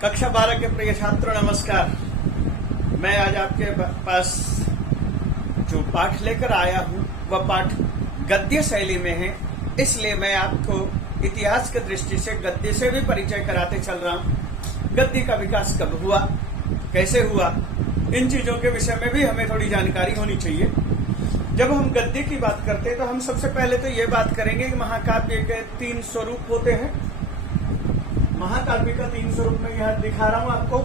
कक्षा 12 के प्रिय छात्रों नमस्कार। मैं आज आपके पास जो पाठ लेकर आया हूँ वह पाठ गद्य शैली में है, इसलिए मैं आपको इतिहास की दृष्टि से गद्य से भी परिचय कराते चल रहा हूँ। गद्य का विकास कब हुआ, कैसे हुआ, इन चीजों के विषय में भी हमें थोड़ी जानकारी होनी चाहिए। जब हम गद्य की बात करते हैं तो हम सबसे पहले तो ये बात करेंगे कि महाकाव्य के 3 स्वरूप होते हैं। महाकाव्य का 3 स्वरूप में यहां दिखा रहा हूं आपको,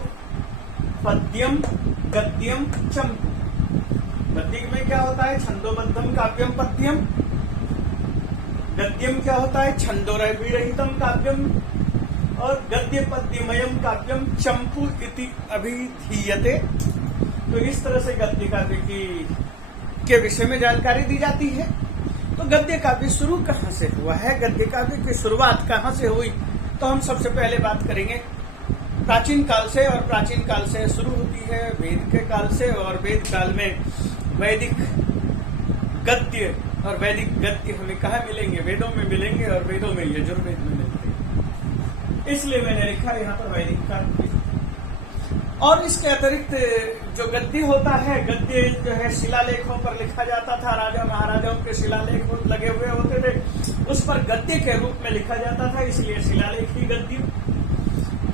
पद्यम, गद्यम, चंपू। गद्य में क्या होता है? छंदोबद्धम काव्यम पद्यम। गद्यम क्या होता है? छंदोरहितम काव्यम। और गद्य पद्यमयम काव्यम चंपू इति अभिधीयते। तो इस तरह से गद्य काव्य के विषय में जानकारी दी जाती है। तो गद्य काव्य शुरू कहाँ से हुआ है, गद्य काव्य की शुरुआत कहाँ से हुई, तो हम सबसे पहले बात करेंगे प्राचीन काल से। और प्राचीन काल से शुरू होती है वेद के काल से, और वेद काल में वैदिक गद्य और वैदिक गद्य हमें कहाँ मिलेंगे? वेदों में मिलेंगे, और वेदों में यजुर्वेद में मिलते हैं। इसलिए मैंने लिखा यहाँ पर वैदिक काव्य। और इसके अतिरिक्त जो गद्य होता है, गद्य जो है शिलालेखों पर लिखा जाता था। राजा महाराजाओं के शिलालेख लगे हुए होते थे, उस पर गद्य के रूप में लिखा जाता था, इसलिए शिलालेख ही गद्य।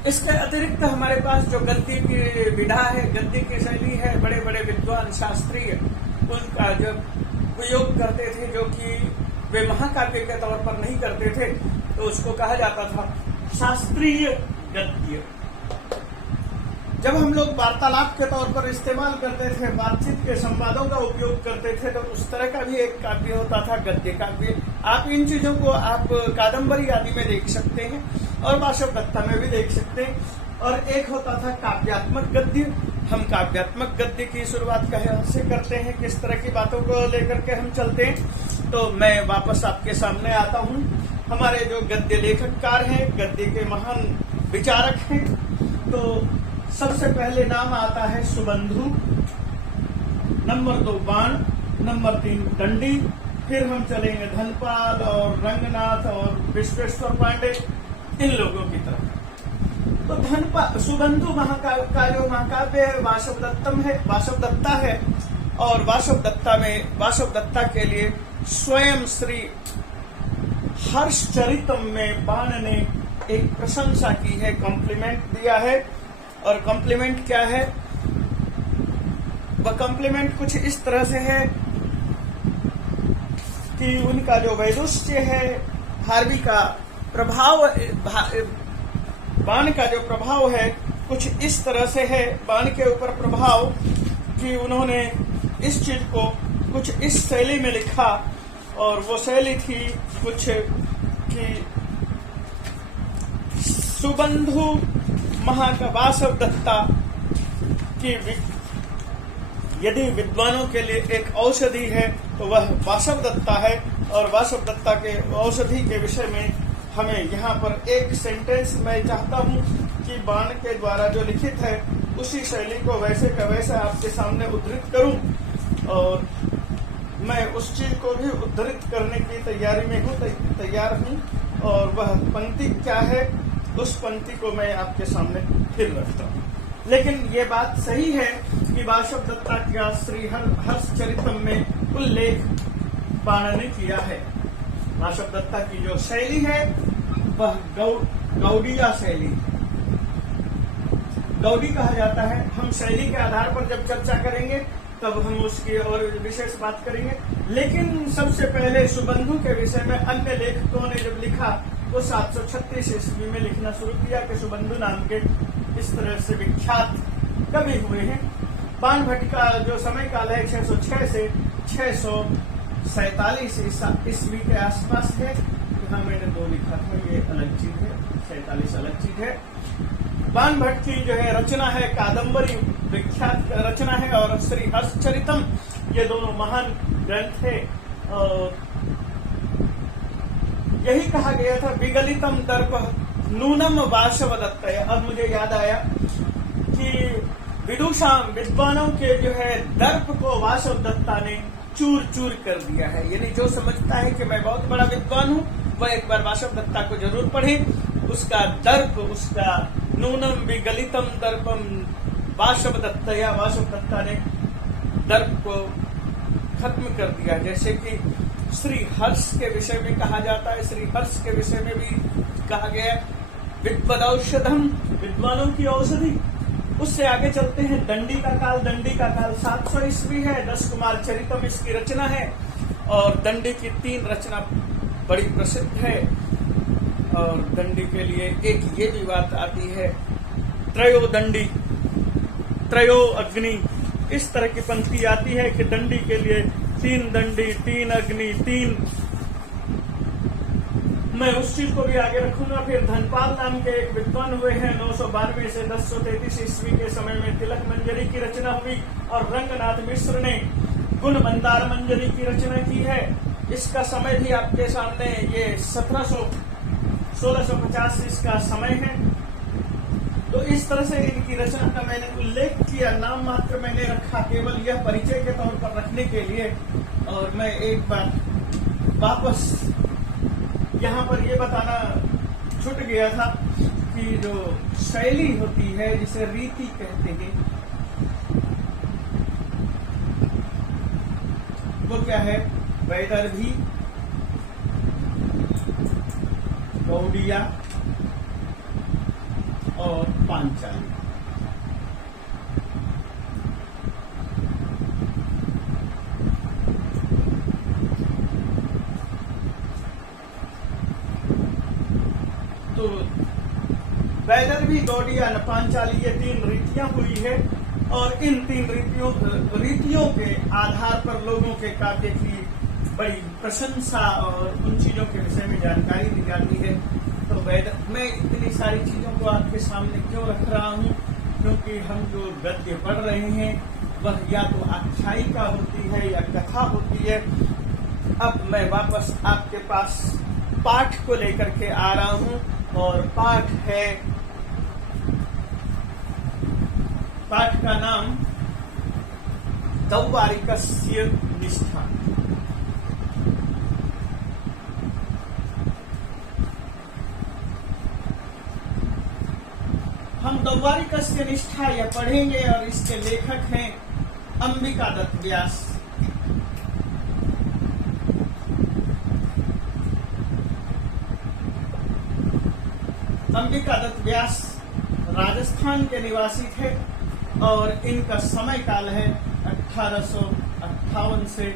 इसके अतिरिक्त हमारे पास जो गद्य की विधा है, गद्य की शैली है, बड़े बड़े विद्वान शास्त्रीय उनका जो उपयोग करते थे, जो कि वे महाकाव्य के तौर पर नहीं करते थे, तो उसको कहा जाता था शास्त्रीय गद्य। जब हम लोग वार्तालाप के तौर पर इस्तेमाल करते थे, बातचीत के संवादों का उपयोग करते थे, तो उस तरह का भी एक काव्य होता था गद्य काव्य। आप इन चीजों को आप कादम्बरी आदि में देख सकते हैं और वाशव दत्ता में भी देख सकते हैं। और एक होता था काव्यात्मक गद्य। हम काव्यात्मक गद्य की शुरुआत कहाँ से करते हैं, किस तरह की बातों को लेकर के हम चलते हैं, तो मैं वापस आपके सामने आता हूँ। हमारे जो गद्य लेखककार हैं, गद्य के महान विचारक हैं, तो सबसे पहले नाम आता है सुबंधु, नंबर 2 बाण, नंबर 3 दंडी, फिर हम चलेंगे धनपाल और रंगनाथ और विश्वेश्वर पांडे, इन लोगों की तरफ। तो सुबंधु का जो महाकाव्य है वाशव दत्तम है, वाशव दत्ता है। और वाशव दत्ता के लिए स्वयं श्री हर्षचरितम में बाण ने एक प्रशंसा की है, कॉम्प्लीमेंट दिया है। और कॉम्प्लीमेंट क्या है? वह कॉम्प्लीमेंट कुछ इस तरह से है कि उनका जो वैदुष्य है, हार्वी का प्रभाव, बाण का जो प्रभाव है कुछ इस तरह से है, बाण के ऊपर प्रभाव, कि उन्होंने इस चीज को कुछ इस शैली में लिखा। और वो शैली थी कुछ कि सुबंधु वाशव दत्ता की यदि विद्वानों के लिए एक औषधि है तो वह वाशव दत्ता है। और वाशव दत्ता के औषधि के विषय में हमें यहाँ पर एक सेंटेंस मैं चाहता हूँ कि बाण के द्वारा जो लिखित है उसी शैली को वैसे का वैसा आपके सामने उद्धृत करूं। और मैं उस चीज को भी उद्धृत करने की तैयारी में हूँ, तैयार हूँ। और वह पंक्ति क्या है, उस पंक्ति को मैं आपके सामने फिर रखता हूँ। लेकिन ये बात सही है कि वाशव दत्ता का श्री हर्षचरितम में उल्लेख बाण ने किया है। वाशव दत्ता की जो शैली है वह गौड़ीय शैली, गौड़ी कहा जाता है। हम शैली के आधार पर जब चर्चा करेंगे तब हम उसकी और विशेष बात करेंगे। लेकिन सबसे पहले सुबंधु के विषय में अन्य लेखकों ने जब लिखा तो 736 ईस्वी में लिखना शुरू किया कि सुबंधु नाम के इस तरह से विख्यात कवि हुए हैं। बाण भट्ट का जो समय काल है 606 से 647 ईस्वी के आसपास है। यहाँ मैंने 2 लिखा था, ये अलग चीज है, 47 अलग चीज है। बाण भट्ट की जो है रचना है कादम्बरी, विख्यात रचना है, और श्री हर्षचरितम, ये दोनों महान ग्रंथ है। और यही कहा गया था विगलितम दर्प नूनम वाशव दत्त। अब मुझे याद आया कि विदुषाम विद्वानों के जो है दर्प को वाशव दत्ता ने चूर चूर कर दिया है। यानी जो समझता है कि मैं बहुत बड़ा विद्वान हूँ वह एक बार वाशव दत्ता को जरूर पढ़े। उसका दर्प, उसका नूनम विगलितम दर्पम वाशवदत्तया, वाशवदत्ता ने दर्प को खत्म कर दिया। जैसे कि श्री हर्ष के विषय में कहा जाता है, श्री हर्ष के विषय में भी कहा गया है विद्वदौषधम, विद्वानों की औषधि। उससे आगे चलते हैं दंडी का काल। दंडी का काल 700 ईस्वी है। 10 कुमार चरितम इसकी रचना है और दंडी की 3 रचना बड़ी प्रसिद्ध है। और दंडी के लिए एक ये भी बात आती है त्रयो दंडी त्रयो अग्नि, इस तरह की पंक्ति आती है कि दंडी के लिए 3 दंडी 3 अग्नि 3। मैं उस चीज को भी आगे रखूंगा। फिर धनपाल नाम के एक विद्वान हुए हैं। 992 से 1033 ईस्वी के समय में तिलक मंजरी की रचना हुई और रंगनाथ मिश्र ने गुण मंदार मंजरी की रचना की है। इसका समय भी आपके सामने ये 1650 इसका समय है। तो इस तरह से इनकी रचना का मैंने उल्लेख किया, नाम मात्र मैंने रखा केवल यह परिचय के तौर पर रखने के लिए। और मैं एक बार वापस यहाँ पर ये बताना छूट गया था कि जो शैली होती है जिसे रीति कहते हैं, वो क्या है? वैदर्भी, गौड़िया और पांचाली। तो वैदर्भी, गौड़िया, पांचाली ये 3 रीतियां हुई है और इन 3 रीतियों के आधार पर लोगों के काव्य की बड़ी प्रशंसा और उन चीजों के विषय में जानकारी दी जाती है। तो मैं इतनी सारी चीजों को आपके सामने क्यों रख रहा हूँ? क्योंकि हम जो गद्य पढ़ रहे हैं वह या तो आख्यायिका होती है या कथा होती है। अब मैं वापस आपके पास पाठ को लेकर के आ रहा हूँ और पाठ का नाम दौवारिकस्य निष्ठा। हम दौवारिकस्य निष्ठा यह पढ़ेंगे और इसके लेखक हैं अंबिका दत्त व्यास। अंबिका दत्त व्यास राजस्थान के निवासी थे और इनका समय काल है 1858 से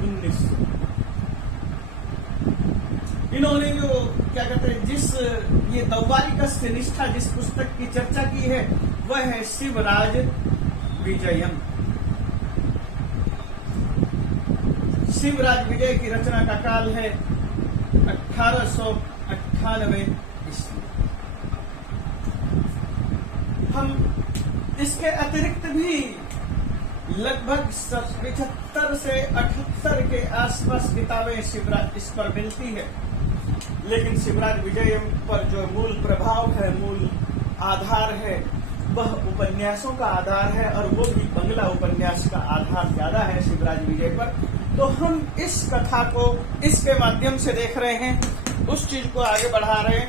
1900। इन्होंने जो क्या कहते हैं ये दौवारिकस्य निष्ठा जिस पुस्तक की चर्चा की है वह है शिवराज विजयम। शिवराज विजय की रचना का काल है 1898 ईस्वी। हम इसके अतिरिक्त भी लगभग 75 से 78 के आसपास किताबें शिवराज इस पर मिलती है, लेकिन शिवराज विजय पर जो मूल प्रभाव है, मूल आधार है, वह उपन्यासों का आधार है और वो भी बंगला उपन्यास का आधार ज्यादा है शिवराज विजय पर। तो हम इस कथा को इसके माध्यम से देख रहे हैं, उस चीज को आगे बढ़ा रहे हैं।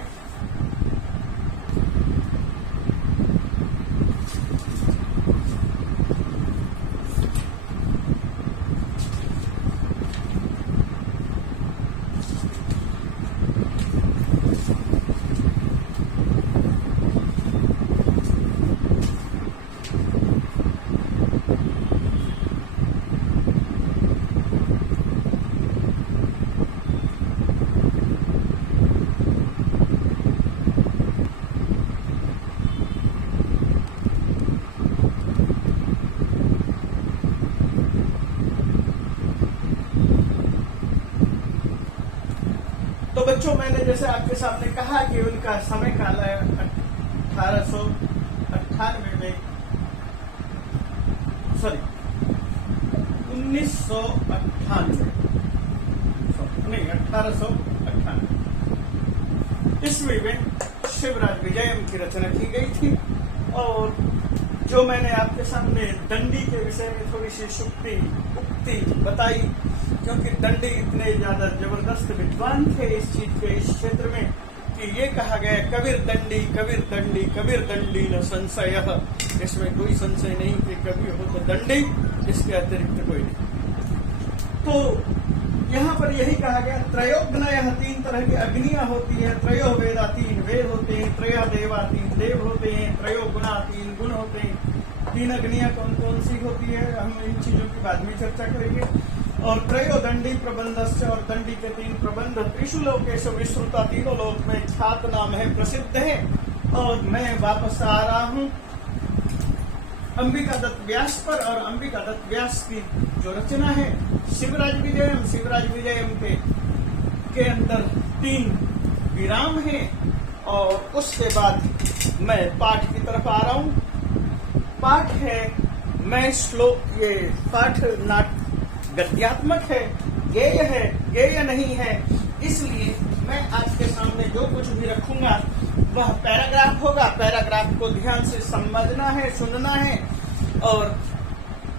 तो बच्चों, मैंने जैसे आपके सामने कहा कि उनका समय काल है 1898 में, 1898 ईस्वी में शिवराज विजयम की रचना की गई थी। और जो मैंने आपके सामने दंडी के विषय में थोड़ी सी उक्ति बताई, क्योंकि दंडी इतने ज्यादा जबरदस्त विद्वान थे इस चीज के, इस क्षेत्र में, कि ये कहा गया कबीर दंडी कबीर दंडी कबीर दंडी न संशय, इसमें कोई संशय नहीं कि कबीर हो तो दंडी, इसके अतिरिक्त कोई नहीं। तो यहाँ पर यही कहा गया त्रयोग्नयः, तीन तरह की अग्नियां होती है, त्रयो वेदा, तीन वेद होते हैं, त्रय देवा, तीन देव होते हैं, त्रयो गुणा, तीन गुण होते हैं। तीन अग्नियां कौन कौन सी होती है हम इन चीजों की बाद में चर्चा करेंगे। और त्रयो दंडी प्रबंधस्य, और दंडी के तीन प्रबंध, त्रिषु लोकेषु विश्रुता, तीनों लोक में ख्यात नाम है, प्रसिद्ध है। और मैं वापस आ रहा हूँ अंबिका दत्त व्यास पर, और अंबिका दत्त व्यास की जो रचना है शिवराज विजयम, शिवराज विजयम के अंदर 3 विराम है, और उसके बाद मैं पाठ की तरफ आ रहा हूँ। पाठ है, मैं श्लोक, ये पाठ नाट गद्यात्मक है, गेय नहीं है, इसलिए मैं आपके सामने जो कुछ भी रखूंगा वह पैराग्राफ होगा। पैराग्राफ को ध्यान से समझना है, सुनना है, और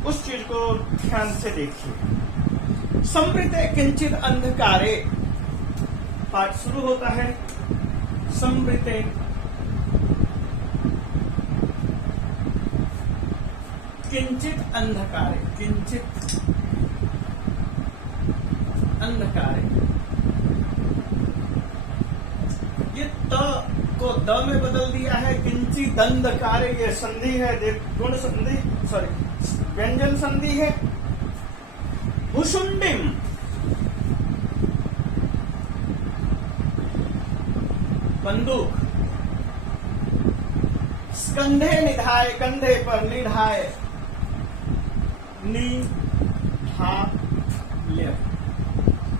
उस चीज को ध्यान से देखिए। संवृते किंचित अंधकारे, पाठ शुरू होता है संवृते किंचित अंधकारे, किंचित अंधकारे। ये त को द में बदल दिया है, किंचित अंधकारे, ये संधि है, गुण संधि, सॉरी व्यंजन संधि है। भुषुंडिम, बंदूक, स्कंधे निधाय, कंधे पर निधाय,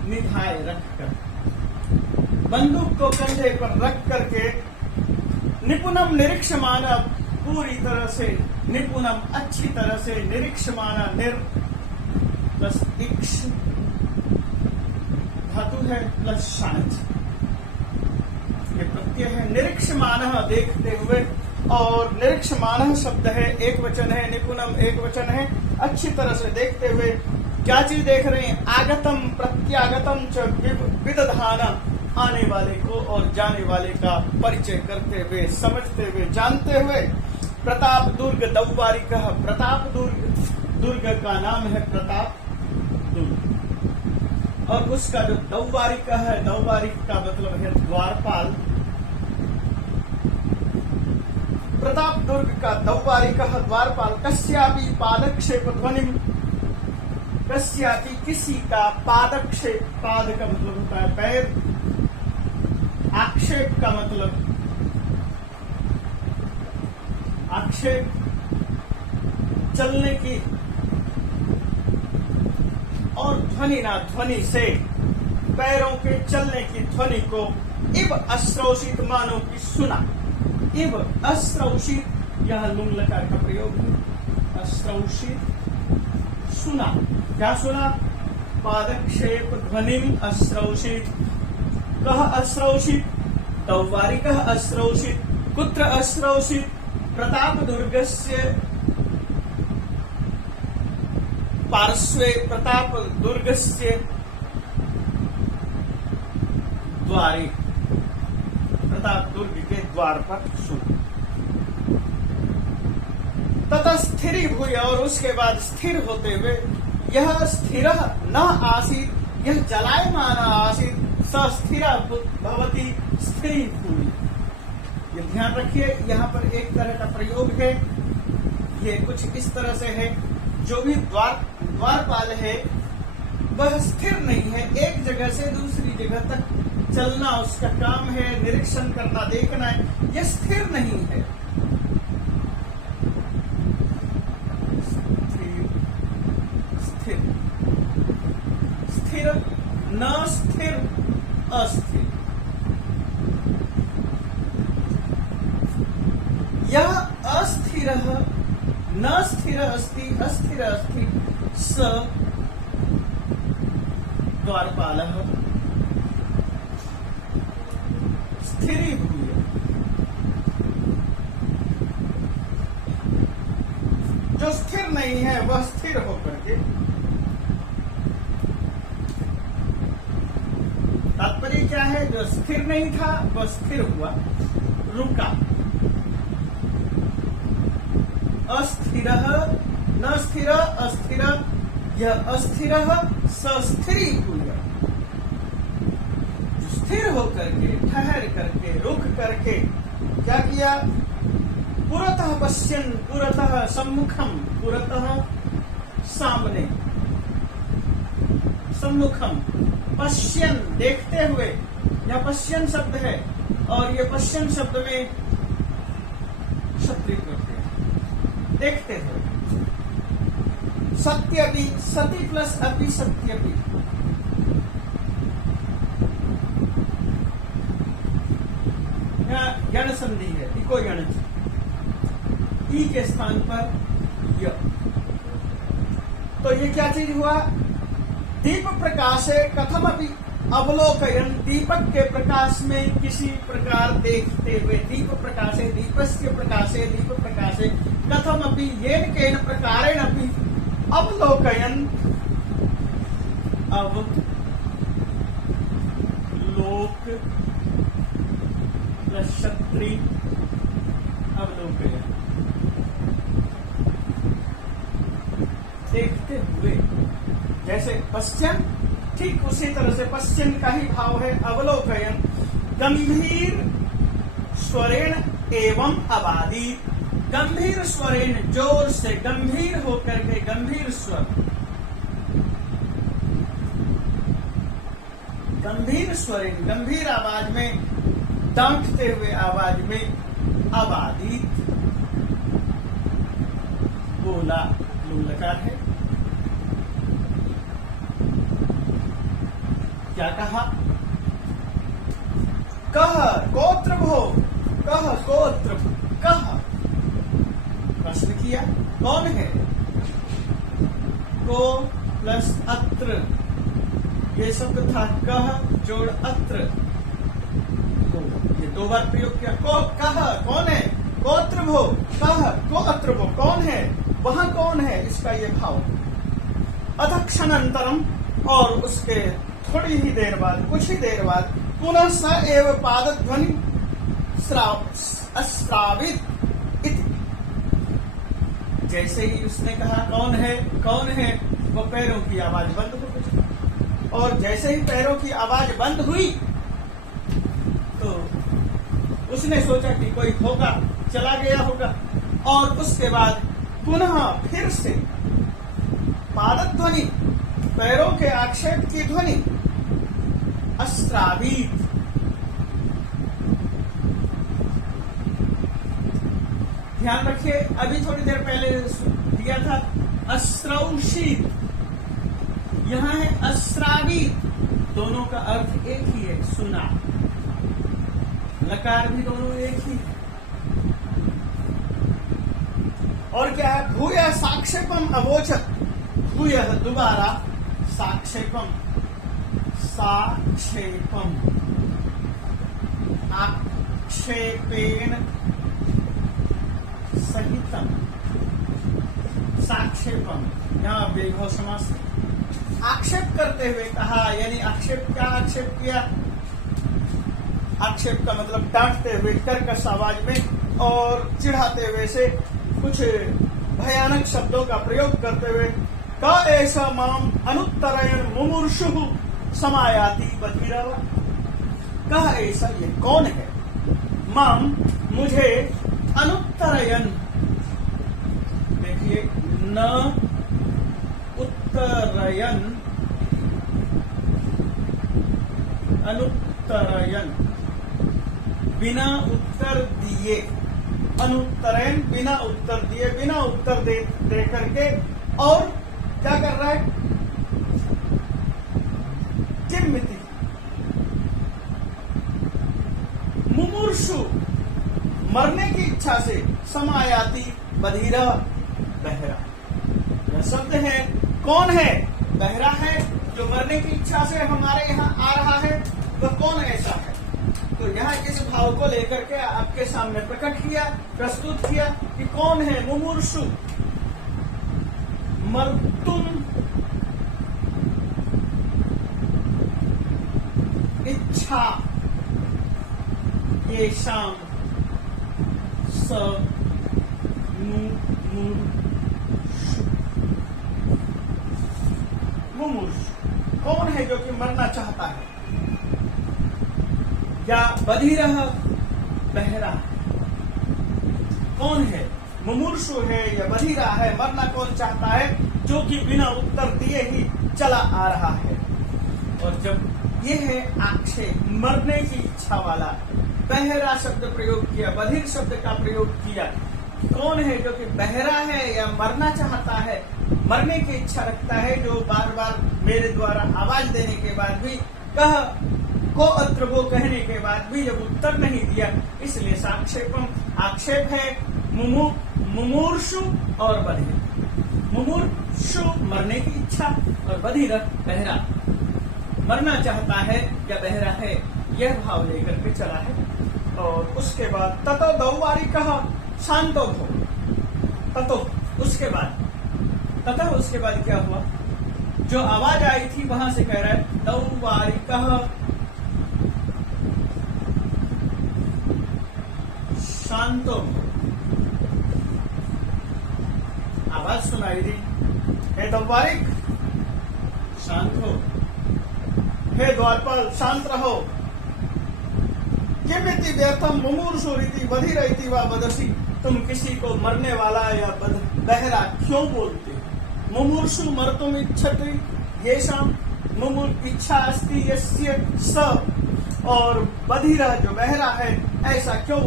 निधाय रखकर, बंदूक को कंधे पर रख करके, निपुणम निरीक्षमाण, पूरी तरह से निपुणम, अच्छी तरह से, निरीक्षमाण, निर प्लस इक्ष धातु है प्लस शांत, ये प्रत्यय है। निरीक्षमाण, देखते हुए, और निरीक्षमाण शब्द है, एक वचन है, निपुणम एक वचन है, अच्छी तरह से देखते हुए। क्या चीज देख रहे हैं? आगतम प्रत्यागतम च विदधान, आने वाले को और जाने वाले का परिचय करते हुए, समझते हुए, जानते हुए। प्रताप दुर्ग दौवारिक, प्रताप दुर्ग का नाम है प्रताप दुर्ग, और उसका जो दौवारिक है, दौवारिक का मतलब है द्वारपाल। प्रताप दुर्ग का दौवारिक द्वारपाल। कस्यापि पादक्षेप ध्वनिम, कस्यापि किसी का, पादक्षेप, पाद का मतलब होता है पैर, आक्षेप का मतलब, आक्षेप चलने की, और ध्वनि ना, ध्वनि से पैरों के चलने की ध्वनि को, इव अश्रौषित, मानो की सुना, इव अश्रौषित, यह लुंग लकार का प्रयोग है, अश्रौषित सुना। क्या सुना? पादक्षेप ध्वनिम अश्रौषित। कह अश्रौषित? दौवारिकः अश्रौषित। कुत्र अश्रौषित? प्रताप दुर्गस्य पार्श्वे, प्रताप दुर्गस्य द्वारे, प्रताप दुर्ग के द्वार पर सुना। तथा स्थिरीभूय, और उसके बाद स्थिर होते हुए, यह स्थिर न आसीत, यह जलायमान आसीत, स्थिर भवती स्थिरीभूय। ये ध्यान रखिए, यहाँ पर एक तरह का प्रयोग है, ये कुछ इस तरह से है। जो भी द्वारपाल है वह स्थिर नहीं है, एक जगह से दूसरी जगह तक चलना उसका काम है, निरीक्षण करना, देखना है, ये स्थिर नहीं है। स्थिर, स्थिर, न स्थिर, अस्थिर। यह अस्थिर न स्थिर अस्ति, अस्थिर अस्ति, स द्वारपालः स्थिरीभूय। जो स्थिर नहीं है वह स्थिर होकर के, तात्पर्य क्या क्या है, जो स्थिर नहीं था वह स्थिर हुआ, रुका। अस्थिर न स्थिर अस्थिर, यह अस्थिर सस्थिरी हुआ। स्थिर होकर के, ठहर करके, रुक करके क्या किया, पुरतः पश्यन्, पुरतः सम्मुखम, पुरतः सामने, सम्मुखम पश्यन् देखते हुए, यह पश्यन् शब्द है और ये पश्यन् शब्द में क्षत्रिय प्रत्यय है, देखते हुए। सत्यपि, सति प्लस अपि सत्यपि, यहाँ यण संधि है, इको यण, ई के स्थान पर य। तो ये क्या चीज हुआ, दीप प्रकाशे कथमपि अवलोकयन, दीपक के प्रकाश में किसी प्रकार देखते हुए, दीप प्रकाशे, दीपस्य प्रकाशे, दीप प्रकाशे कथमपि येन केन प्रकारेण अपि अवलोकयन, अब लोक क्षत्रि अवलोकयन, देखते हुए। जैसे पश्चिम, ठीक उसी तरह से पश्चिम का ही भाव है अवलोकयन। गंभीर स्वरेण एवं अबादी, गंभीर स्वरेण, जोर से, गंभीर होकर के, गंभीर स्वर, गंभीर स्वरेण, गंभीर आवाज में, डांटते हुए आवाज में, अबादी बोला, लकार है। क्या कहा, कह गोत्र भो, कह गोत्र, कह, प्रश्न किया, कौन है, को प्लस अत्र, ये शब्द था कह जोड़ अत्र, ये दो बार प्रयोग किया। को, कह कौन है, गोत्र भो, कह गोत्र भो, कौन है, वहां कौन है, इसका ये भाव। अधक्षणांतरम, और उसके थोड़ी ही देर बाद, कुछ ही देर बाद, पुनः स एव पादध्वनि अश्रावित इति, जैसे ही उसने कहा कौन है, कौन है, वो पैरों की आवाज बंद हो गई। और जैसे ही पैरों की आवाज बंद हुई तो उसने सोचा कि कोई होगा, चला गया होगा। और उसके बाद पुनः फिर से पादध्वनि, पैरों के आक्षेप की ध्वनि, अश्रावित, ध्यान रखिए, अभी थोड़ी देर पहले दिया था अश्रौषित, यहां है अश्रावित, दोनों का अर्थ एक ही है, सुना, लकार भी दोनों एक ही। और क्या है, भूय साक्षेपम अवोचत, भूय दोबारा, साक्षेपम, साक्षेपम, आक्षेपेन सहितम, साक्षेपम, यहाँ वैभव समास, आक्षेप करते हुए कहा, यानी आक्षेप, क्या आक्षेप किया, आक्षेप का मतलब डांटते हुए, कर्कश आवाज में और चिढ़ाते हुए से कुछ भयानक शब्दों का प्रयोग करते हुए, का ऐसा माम अनुत्तरयन मुमुर्षु समायाति बधिरव, का ऐसा, ये कौन है, माम मुझे, अनुत्तरयन, देखिए, न उत्तरयन, अनुत्तरयन, बिना उत्तर दिए, अनुत्तरयन, बिना उत्तर दिए, बिना उत्तर दे करके, और क्या कर रहा है, किम्मिति, मुमुर्षु, मरने की इच्छा से, समायाति, बधिरा, बहरा, यह शब्द है, कौन है, बहरा है, जो मरने की इच्छा से हमारे यहाँ आ रहा है, वह कौन ऐसा है। तो यहाँ इस भाव को लेकर के आपके सामने प्रकट किया, प्रस्तुत किया कि कौन है, मुमुर्षु, मर्तुम इच्छा येषां स मुमुर्षु। कौन है जो कि मरना चाहता है? या बधिरः बहरा? कौन है? मुमुर्षु है या बधिरा है? मरना कौन चाहता है? जो कि बिना उत्तर दिए ही चला आ रहा है। और जब ये है आक्षेप, मरने की इच्छा वाला, बहरा शब्द प्रयोग किया, बधिर शब्द का प्रयोग किया। कौन है जो कि बहरा है या मरना चाहता है, मरने की इच्छा रखता है, जो बार बार मेरे द्वारा आवाज देने के बाद भी कह को अत्र वो कहने के बाद भी जब उत्तर नहीं दिया, इसलिए साक्षेपम आक्षेप है मुमूर्षु और बधिर। मुमूर्षु मरने की इच्छा और बधिर बहरा मरना चाहता है या बहरा है, यह भाव लेकर के चला है। और उसके बाद ततो दौवारी कहा शांतो भो। ततो उसके बाद क्या हुआ? जो आवाज आई थी वहां से कह रहा है दौवारी कहा शांतो भो। आवाज सुनाई दी, हे दौवारिक शांत हो, हे द्वारपाल शांत रहो। किमिति व्यर्थम मुमूर्षुरिति बधिरैति वा वदसि। तुम किसी को मरने वाला या बहरा क्यों बोलते हो? मुमूर्षु मर्तुम इच्छति येषां मुमुर इच्छा अस्ति यस्य स। और बधिरा जो बहरा है ऐसा क्यों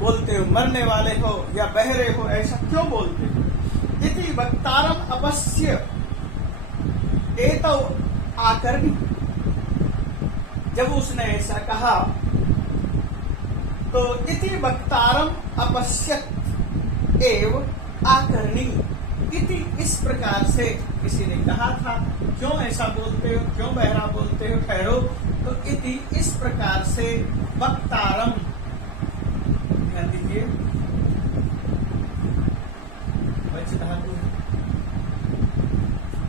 बोलते हो? मरने वाले हो या बहरे हो ऐसा क्यों बोलते हो? इति वक्तारम अपश्य एतौ आकर्णी। जब उसने ऐसा कहा तो इति वक्तारम अपश्यत एव आकर्णी। इति इस प्रकार से किसी ने कहा था। क्यों ऐसा बोलते हो, क्यों बहरा बोलते हो? ठहरो। तो इति इस प्रकार से वक्तारम, ध्यान दीजिए वच धातु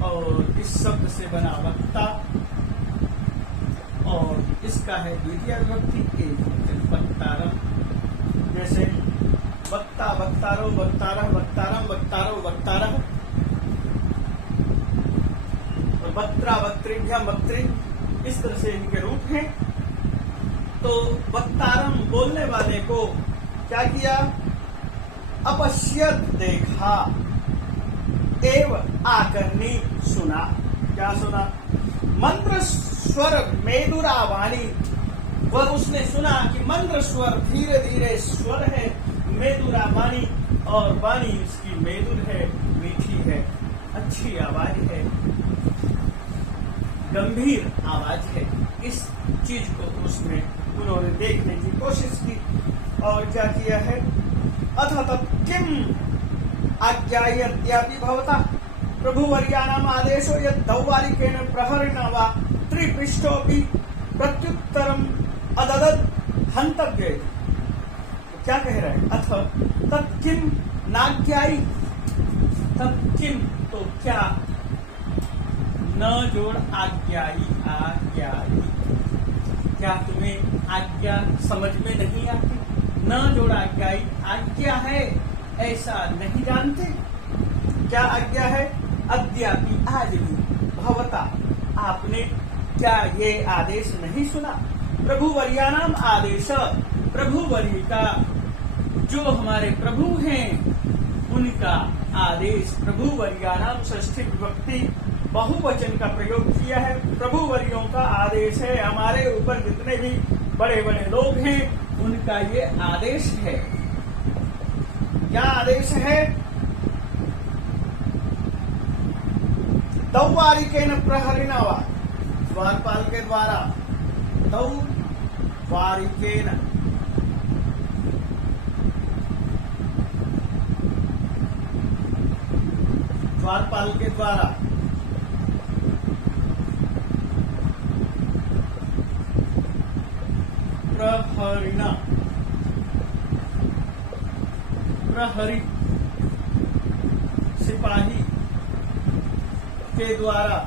और इस शब्द से बना वक्ता और इसका है द्वितीय विभक्ति एक वक्तारम। जैसे वक्ता वक्तारो वक्तारः वक्तारम वक्तारो वक्तारः और वक्त्रा वक्त्रेभ्यः वक्त्री, इस तरह से इनके रूप हैं। तो वक्तारम बोलने वाले को क्या किया? अपश्यत देखा, एव आकर्णी सुना। क्या सुना? मंत्र स्वर मेदुरावाणी। वह उसने सुना कि मंत्र स्वर धीरे धीरे स्वर है, मेदुरावाणी और वाणी उसकी मेदुर है, मीठी है, अच्छी आवाज है, गंभीर आवाज है। इस चीज को उसमें उन्होंने देखने की कोशिश की और क्या किया है? अथ तत्किम आज्ञायत्यापि भवता प्रभुवर्याणाम आदेशो यत् दौवारिकेण प्रहरेण वा त्रिपृष्ठोऽपि प्रत्युत्तरम अददत् हन्तव्ये। क्या कह रहा है? अथ तत्किम नाज्ञायी। तत्किम तो क्या, न जोड़ आज्ञायी। आज्ञायी क्या तुम्हें आज्ञा समझ में नहीं आती? न जोड़ आज्ञायी आज्ञा है ऐसा नहीं जानते? क्या आज्ञा है? अद्यापि आज भी भवता आपने क्या ये आदेश नहीं सुना? प्रभुवर्याणाम आदेश, प्रभुवर्य का जो हमारे प्रभु हैं उनका आदेश। प्रभुवर्याणाम षष्ठी विभक्ति बहुवचन का प्रयोग किया है। प्रभुवर्यों का आदेश है, हमारे ऊपर जितने भी बड़े बड़े लोग हैं उनका ये आदेश है। क्या आदेश है? दौवारिकेन प्रहरिण वा, द्वारपाल के द्वारा, दौवारिकेन द्वारपाल के द्वारा प्रहरिण, प्रहरी सिपाही के द्वारा,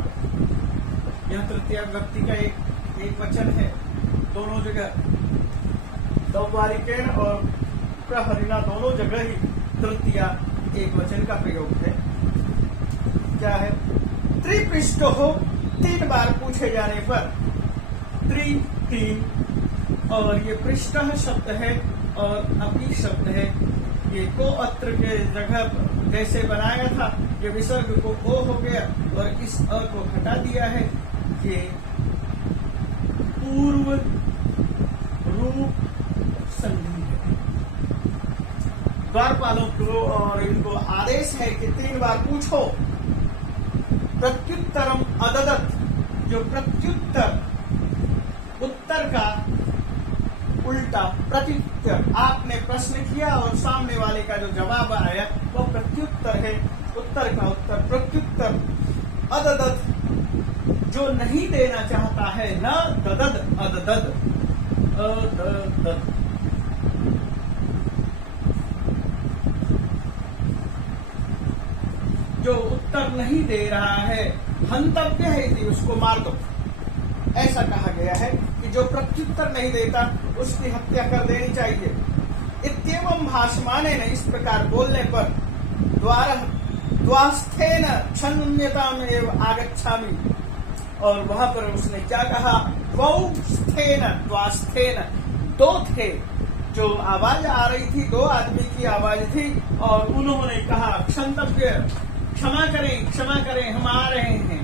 यह तृतीय व्यक्ति का एक एक वचन है दोनों जगह, दौवारिकेण और प्रहरिणा दोनों जगह ही तृतीया एक वचन का प्रयोग है। क्या है? त्रिपृष्ठ हो, 3 बार पूछे जाने पर त्रि 3 और ये पृष्ठ शब्द है और अपि शब्द है। ये को अत्र के जगह जैसे बनाया था, ये विसर्ग को ओ हो गया और इस अ को हटा दिया है। ये पूर्व रूप संधि है। द्वारपालों को और इनको आदेश है कि 3 बार पूछो। प्रत्युत्तरम अददत, जो प्रत्युत्तर उत्तर का उल्टा प्रत्युत्तर, आपने प्रश्न किया और सामने वाले का जो जवाब आया वो प्रत्युत्तर है। उत्तर का उत्तर प्रत्युत्तर। अददत, जो नहीं देना चाहता है, न ददद अददद, अददद। जो उत्तर नहीं दे रहा है, हंतव्य है कि उसको मार दो, ऐसा कहा गया है कि जो प्रत्युत्तर नहीं देता उसकी हत्या कर देनी चाहिए। इत्येवं भाषमाने न, इस प्रकार बोलने पर द्वास्थेन क्षण्यताम एव आगच्छामि, और वहां पर उसने क्या कहा? द्वौस्थेन, द्वास्थेन, 2 थे, जो आवाज आ रही थी 2 आदमी की आवाज थी और उन्होंने कहा क्षंतव्य, क्षमा करें, क्षमा करें, हम आ रहे हैं।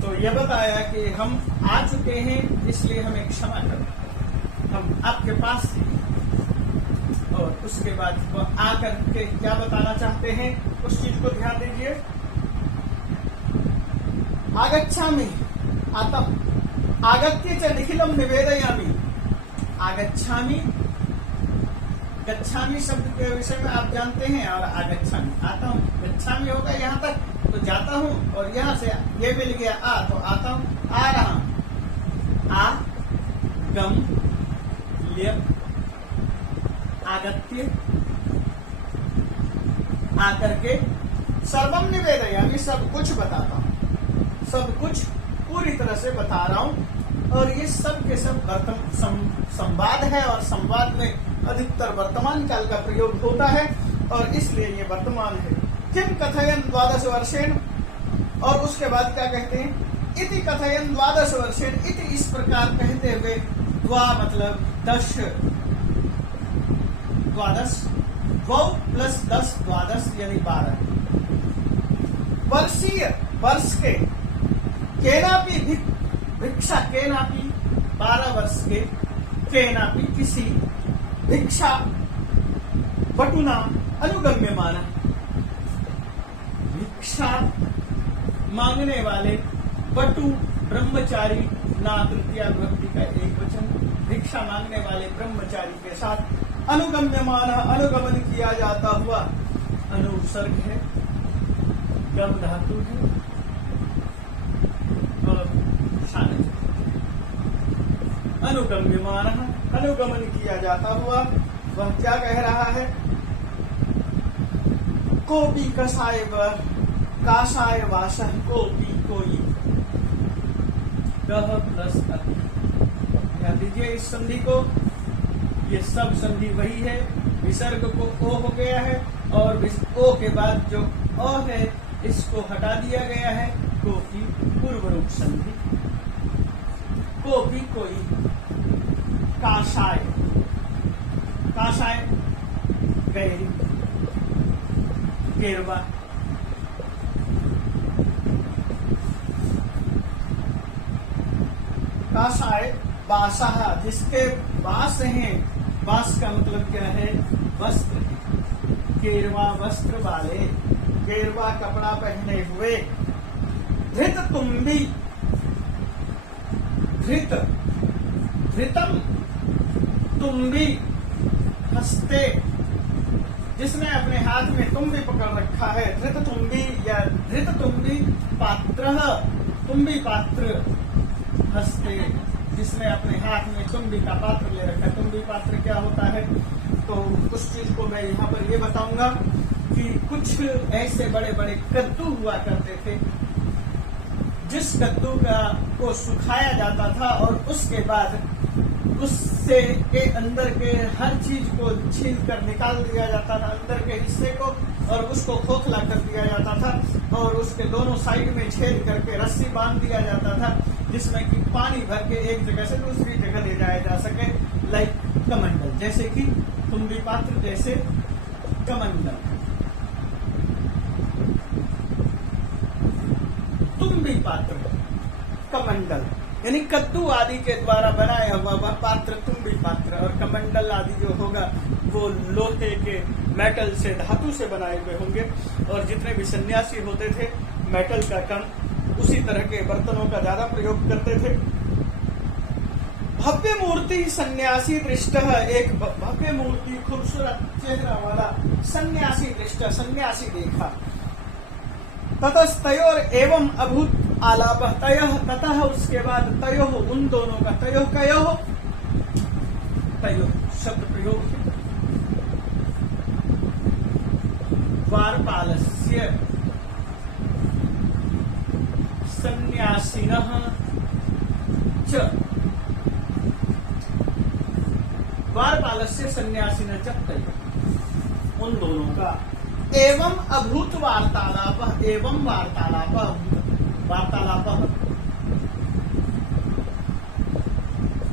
तो यह बताया कि हम आ चुके हैं, इसलिए हमें क्षमा करें, हम आपके पास हैं। और उसके बाद वह आकर के क्या बताना चाहते हैं, उस चीज को ध्यान दीजिए। आगच्छामि, आता, आगत्य च निखिलम निवेदयामि। आगच्छामि, गच्छामि शब्द के विषय में आप जानते हैं, और आगच्छामि, आता हूँ। गच्छामि होगा यहाँ तक तो जाता हूँ, और यहाँ से ये मिल गया आ तो आता हूँ, आ रहा हूँ। आ गम ल्य, आगत्य, आकर के, सर्वम निवेदयामि, सब कुछ बताता हूँ, सब कुछ पूरी तरह से बता रहा हूँ। और ये सब के सब संवाद है, और संवाद में अधिकतर वर्तमान काल का प्रयोग होता है, और इसलिए ये वर्तमान है। किम कथयन 12 वर्षेण, और उसके बाद क्या कहते हैं? इति कथयन 12 वर्षेण, इति इस प्रकार कहते हुए, द्वा मतलब 10, 12, 2 + 10 12 यानी 12 वर्षीय, वर्ष के, केनापि भिक्षा, केनापि 12 वर्ष के, केनापि किसी, भिक्षा बटुना अनुगम्यमान, भिक्षा मांगने वाले, बटु ब्रह्मचारी, ना तृतीया विभक्ति का एक वचन, भिक्षा मांगने वाले ब्रह्मचारी के साथ अनुगम्यमान, अनुगमन किया जाता हुआ, अनुसर्ग है, गम धातु है और शान, अनुगम्यमान, अनुगमन किया जाता हुआ, वह क्या कह रहा है? कोपी कसाय व कासाय वासः, कोपी कोई, गह प्लस अति। ध्यान दीजिए इस संधि को, ये सब संधि वही है। विसर्ग को ओ हो गया है और ओ के बाद जो अ है इसको हटा दिया गया है। कोपी पूर्व रूप संधि, कोपी कोई, काशाय, काशाय गहरी, गेरवा, काशाय बासाह, जिसके बास हैं, बास का मतलब क्या है? वस्त्र, गेरवा वस्त्र वाले, गेरवा कपड़ा पहने हुए, धृत तुम्बी, धृत, धृतम, तुम्बी, हस्ते, जिसने अपने हाथ में तुम्बी पकड़ रखा है, धृत तुम्बी या धृत तुम्बी पात्र, तुम्बी पात्र, हस्ते, जिसने अपने हाथ में तुम्बी का पात्र ले रखा है। तुम्बी पात्र क्या होता है? तो उस चीज को मैं यहाँ पर ये बताऊंगा कि कुछ ऐसे बड़े बड़े कद्दू हुआ करते थे, जिस कद्दू को सुखाया जाता था और उसके बाद उससे के अंदर के हर चीज को छील कर निकाल दिया जाता था, अंदर के हिस्से को, और उसको खोखला कर दिया जाता था और उसके दोनों साइड में छेद करके रस्सी बांध दिया जाता था, जिसमें कि पानी भर के एक जगह से दूसरी जगह ले जाया जा सके, लाइक कमंडल, जैसे कि तुम्बी पात्र, जैसे कमंडल। तुम्बी पात्र, कमंडल, यानी कद्दू आदि के द्वारा बनाया हुआ वह पात्र तुम्बी पात्र, और कमंडल आदि जो होगा वो लोहे के, मेटल से, धातु से बनाए हुए होंगे। और जितने भी सन्यासी होते थे मेटल का कण, उसी तरह के बर्तनों का ज्यादा प्रयोग करते थे। भव्य मूर्ति सन्यासी दृष्ट, एक भव्य मूर्ति, खूबसूरत चेहरा वाला सन्यासी दृष्ट, सन्यासी देखा। ततस्तयोर एवं अभूत आलाप, तयः, ततः उसके बाद तयोः, उन दोनों का, तयोः कयोः, तयोः शब्द प्रयोग है। द्वारपालस्य सन्यासिनः च, द्वारपालस्य सन्यासिनः च तयोः, उन दोनों का। एवं अभूत वार्तालाप, एवं वार्तालाप, वार्तालाप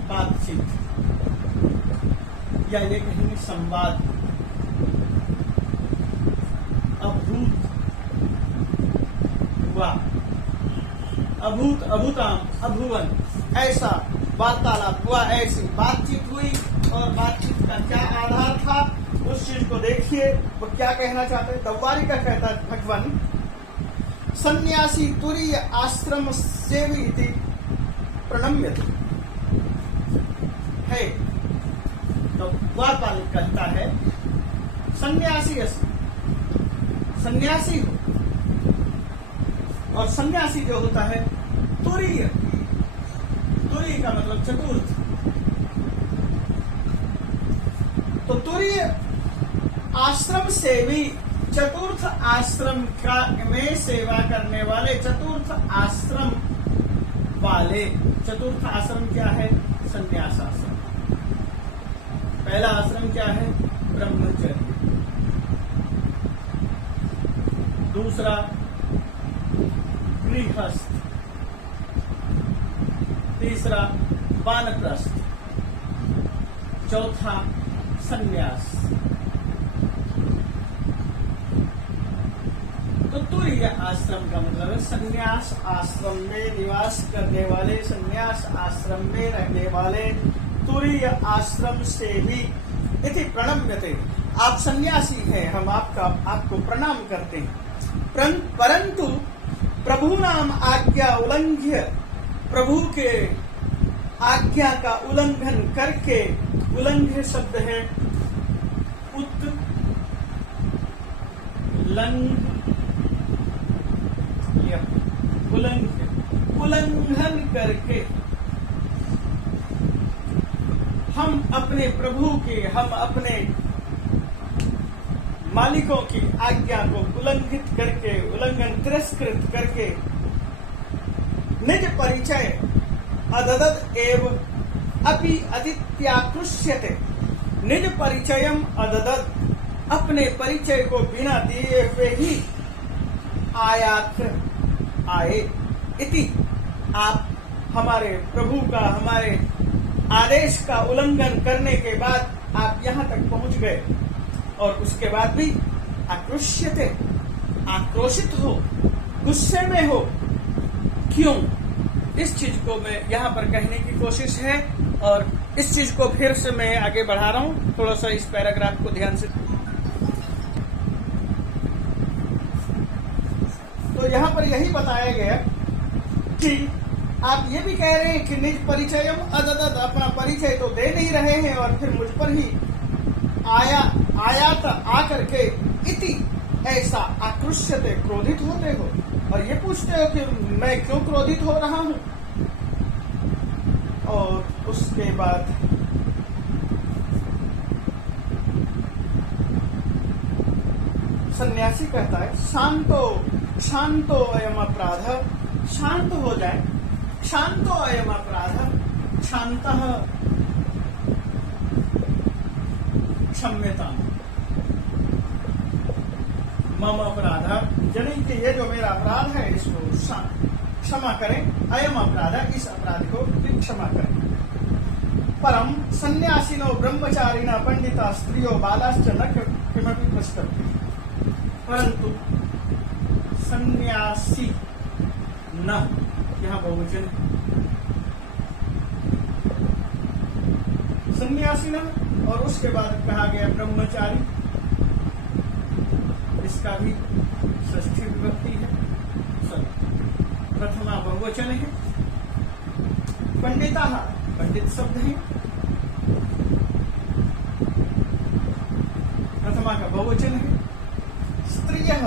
बातचीत, या ये कहेंगे संवाद। अभूत हुआ, अभूत, अभूताम, अभुवन, ऐसा वार्तालाप हुआ, ऐसी बातचीत हुई। और बातचीत का क्या आधार था, उस चीज को देखिए वो क्या कहना चाहते हैं। दव्वारी का कहता है भगवान, सन्यासी तुरीय आश्रम सेवी प्रणम्यते है। तो द्वारपाल कहता है सन्यासी, सन्यासी हो, और सन्यासी जो होता है तुरीय, तुरीय का मतलब चतुर्थ, तो तुरीय आश्रम सेवी, चतुर्थ आश्रम का में सेवा करने वाले, चतुर्थ आश्रम वाले। चतुर्थ आश्रम क्या है? संन्यास आश्रम। पहला आश्रम क्या है? ब्रह्मचर्य। दूसरा गृहस्थ, तीसरा वानप्रस्थ, चौथा संन्यास। तो तुरीय आश्रम का मतलब है संन्यास आश्रम में निवास करने वाले, संन्यास आश्रम में रहने वाले, तुरीय आश्रम से ही इति प्रणम्यते। आप सन्यासी हैं, हम आपको प्रणाम करते हैं। परंतु प्रभु नाम आज्ञा उल्लंघ्य, प्रभु के आज्ञा का उल्लंघन करके, उल्लंघ्य शब्द है उल्लंघन करके हम अपने प्रभु की, हम अपने मालिकों की आज्ञा को उल्लंघित करके, उल्लंघन तिरस्कृत करके, निज परिचय अददत एव अपि अतित्याकृष्यते। निज परिचयम अददत, अपने परिचय को बिना दिए हुए ही आयात आए। इति, आप हमारे प्रभु का, हमारे आदेश का उल्लंघन करने के बाद आप यहाँ तक पहुंच गए, और उसके बाद भी आक्रोश्यते, आक्रोशित हो, गुस्से में हो। क्यों? इस चीज को मैं यहाँ पर कहने की कोशिश है, और इस चीज को फिर से मैं आगे बढ़ा रहा हूँ। थोड़ा सा इस पैराग्राफ को ध्यान से। तो यहाँ पर यही बताया गया कि आप ये भी कह रहे हैं कि निज परिचयम अददत, अपना परिचय तो दे नहीं रहे हैं, और फिर मुझ पर ही आयात आकर के इति, ऐसा आक्रुष्यते, क्रोधित होते हो, और ये पूछते हो कि मैं क्यों क्रोधित हो रहा हूं। और उसके बाद सन्यासी कहता है शांतो शांतो अयम अपराध, शांत हो जाए। शांतो अयम अपराध शांतः क्षम्यताम् मम अपराध, जनी कि ये जो मेरा अपराध है इसको क्षमा करें। अयम अपराध, इस अपराध को क्षमा करें। परम सन्यासिनो ब्रह्मचारिणा पंडिता स्त्रियो बालाश्च न किमपि पश्यन्ति। परंतु सन्यासी न, यहाँ बहुवचन, सन्यासी न, और उसके बाद कहा गया ब्रह्मचारी, इसका भी षष्ठी विभक्ति है। प्रथमा बहुवचन है। पंडिता, पंडित शब्द है। प्रथमा का बहुवचन है। स्त्रियः,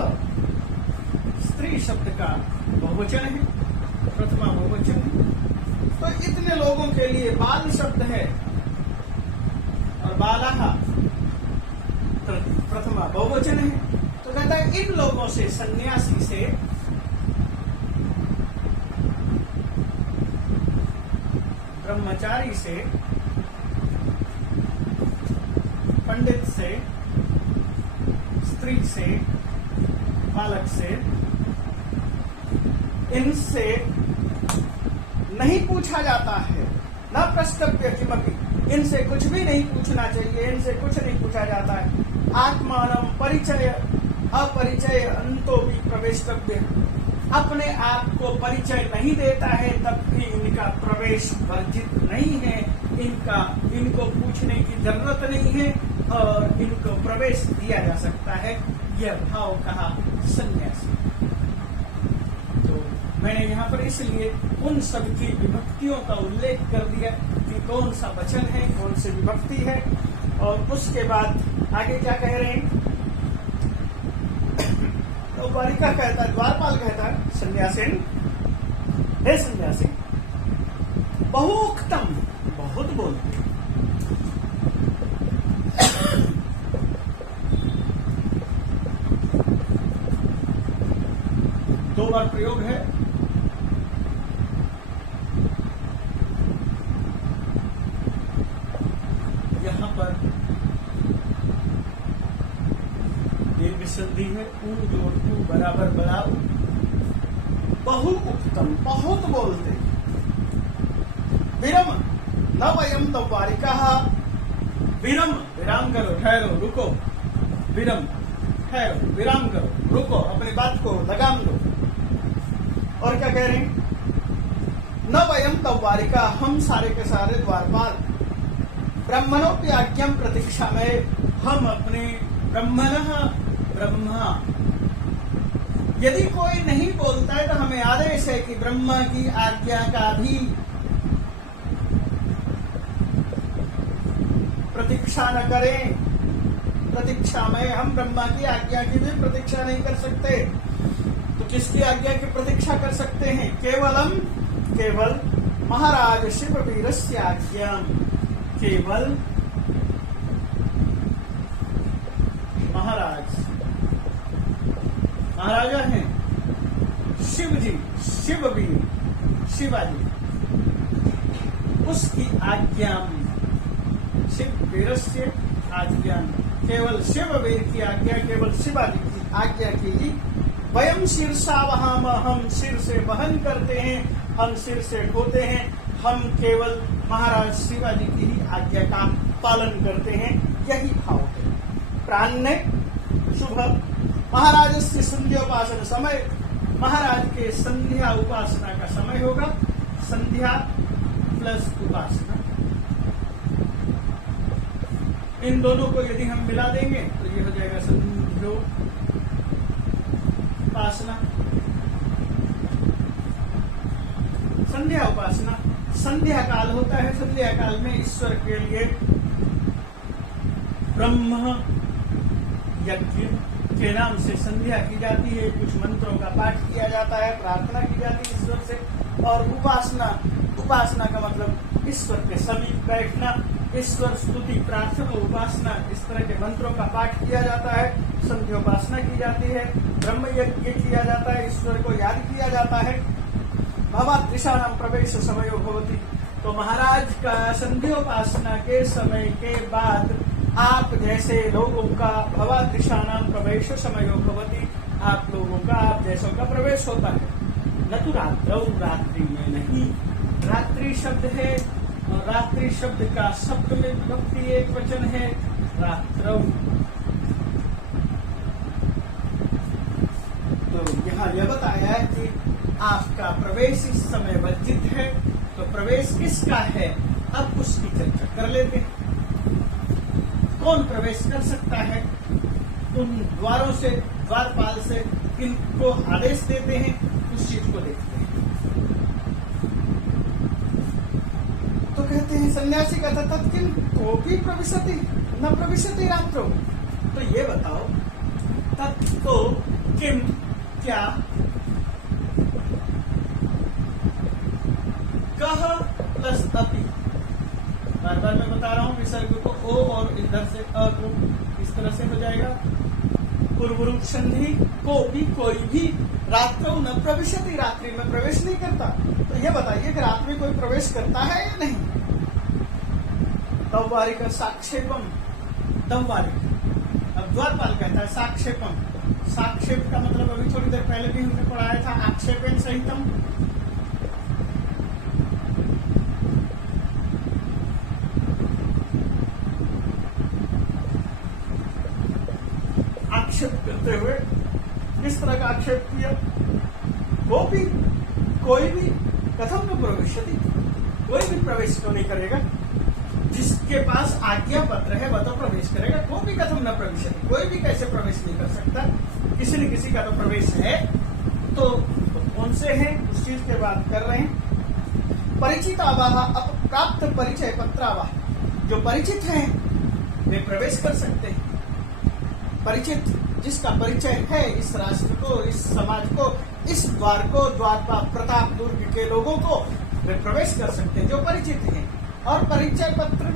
स्त्री शब्द का बहुवचन है। प्रथमा बहुवचन है। तो इतने लोगों के लिए बाल शब्द है और बालाः प्रथमा बहुवचन है। तो कहता है इन लोगों से, सन्यासी से, ब्रह्मचारी से, पंडित से, स्त्री से, बालक से, इनसे नहीं पूछा जाता है। न प्रस्तव्य किमपि, इनसे कुछ भी नहीं पूछना चाहिए, इनसे कुछ नहीं पूछा जाता है। आत्मानं परिचय अपरिचय अंतो भी प्रवेशव्य, अपने आप को परिचय नहीं देता है तब भी इनका प्रवेश वर्जित नहीं है। इनको पूछने की जरूरत नहीं है और इनको प्रवेश दिया जा सकता है। यह भाव कहा सन्यासी। तो मैंने यहाँ पर इसलिए उन सब की विभक्तियों का उल्लेख कर दिया कि कौन सा वचन है, कौन सी विभक्ति है। और उसके बाद आगे क्या कह रहे हैं, तो द्वारिका कहता है, द्वारपाल कहता है सन्यासीन, हे सन्यासी, बहुक्तम, बहुत बोलते, दो बार प्रयोग है। यहां पर दीर्घ संधि है, ऊ जोड़ ऊ बराबर बढ़ाओ। बहु उक्तम, बहुत बोलते। विरम न वयम तो वारिका, विरम, विराम करो, ठहरो, रुको। विरम, ठहरो, विराम करो, रुको, अपनी बात को लगाम दो। और क्या कह रहे हैं, न वयम तो वारिका, हम सारे के सारे द्वारपाल, ब्रह्मणों की आज्ञा प्रतीक्षा में, हम अपने ब्रह्मणः, ब्रह्मा, यदि कोई नहीं बोलता है तो हमें आदेश है कि ब्रह्मा की आज्ञा का भी प्रतीक्षा न करें। प्रतीक्षा में, हम ब्रह्मा की आज्ञा की भी प्रतीक्षा नहीं कर सकते। तो किसकी आज्ञा की प्रतीक्षा कर सकते हैं, केवल महाराज शिववीरस्य आज्ञा, केवल महाराजा हैं शिव जी, शिववीर, शिवाजी, उसकी आज्ञा, शिववीरस्य आज्ञा, केवल शिववीर की आज्ञा, केवल शिवाजी की आज्ञा की ही वयम शीर्षा वहाम, हम सिर से वहन करते हैं, हम सिर से ढोते हैं, हम केवल महाराज शिवाजी की ही आज्ञा का पालन करते हैं। यही भाव है। प्राण्य शुभ महाराज से संध्योपासन समय, महाराज के संध्या उपासना का समय होगा। संध्या प्लस उपासना, इन दोनों को यदि हम मिला देंगे तो ये हो जाएगा संध्यो उपासना। संध्या उपासना, संध्या काल होता है। संध्या काल में ईश्वर के लिए ब्रह्म यज्ञ के नाम से संध्या की जाती है। कुछ मंत्रों का पाठ किया जाता है, प्रार्थना की जाती है ईश्वर से। और उपासना, उपासना का मतलब ईश्वर के समीप बैठना, ईश्वर स्तुति, प्रार्थना, उपासना, इस तरह के मंत्रों का पाठ किया जाता है। संध्योपासना की जाती है, ब्रह्म यज्ञ किया जाता है, ईश्वर को याद किया जाता है। भवादृशानां प्रवेश समयो भवति। तो महाराज का संध्योपासना के समय के बाद आप जैसे लोगों का भवादृशानां प्रवेश समयो भवति, आप लोगों का, आप जैसों का प्रवेश होता है। न तो रात्रौ, रात्रि में नहीं। रात्रि शब्द है और रात्रि शब्द का शब्द में विभक्ति एक वचन है रात्रौ। तो यहाँ यह बताया है कि आपका प्रवेश इस समय वर्जित है। तो प्रवेश किसका है, अब उसकी चर्चा कर लेते हैं। कौन प्रवेश कर सकता है, उन द्वारों से, द्वारपाल से किनको आदेश देते हैं, उस चीज को देखते हैं। तो कहते हैं सन्यासी का तत्किन कोपी प्रविशति न प्रविशति रात्रो। तो ये बताओ तत्तो किम, क्या, कह प्लस अपि। बार बार मैं बता रहा हूं विसर्ग को ओ और इधर से अ को इस तरह से हो जाएगा। पूर्व रूप संधि को भी, कोई भी रात्रौ न प्रविशति, रात्रि में प्रवेश नहीं करता। तो यह बताइए कि रात्रि में कोई प्रवेश करता है या नहीं। दौवारिक साक्षेपम, दौवारिक। अब द्वारपाल कहता है साक्षेपम। साक्षेप का मतलब अभी थोड़ी देर पहले भी हमने पढ़ाया था, आक्षेपेन सहितम। आक्षेप करते हुए किस तरह का आक्षेप किया, वो भी, कोई भी कथम न प्रवेशति, कोई भी प्रवेश तो नहीं करेगा। जिसके पास आज्ञा पत्र है वह तो प्रवेश करेगा, कोई भी कथम न प्रवेशति, कोई भी कैसे प्रवेश नहीं कर सकता। किसी न किसी का तो प्रवेश है। तो कौन से हैं उस चीज के बात कर रहे हैं। परिचित आवाह, प्राप्त परिचय पत्रावाह, जो परिचित हैं वे प्रवेश कर सकते हैं। परिचित, जिसका परिचय है इस राष्ट्र को, इस समाज को, इस द्वार को, द्वारपाल प्रताप दुर्ग के लोगों को, वे प्रवेश कर सकते हैं जो परिचित हैं। और परिचय पत्र,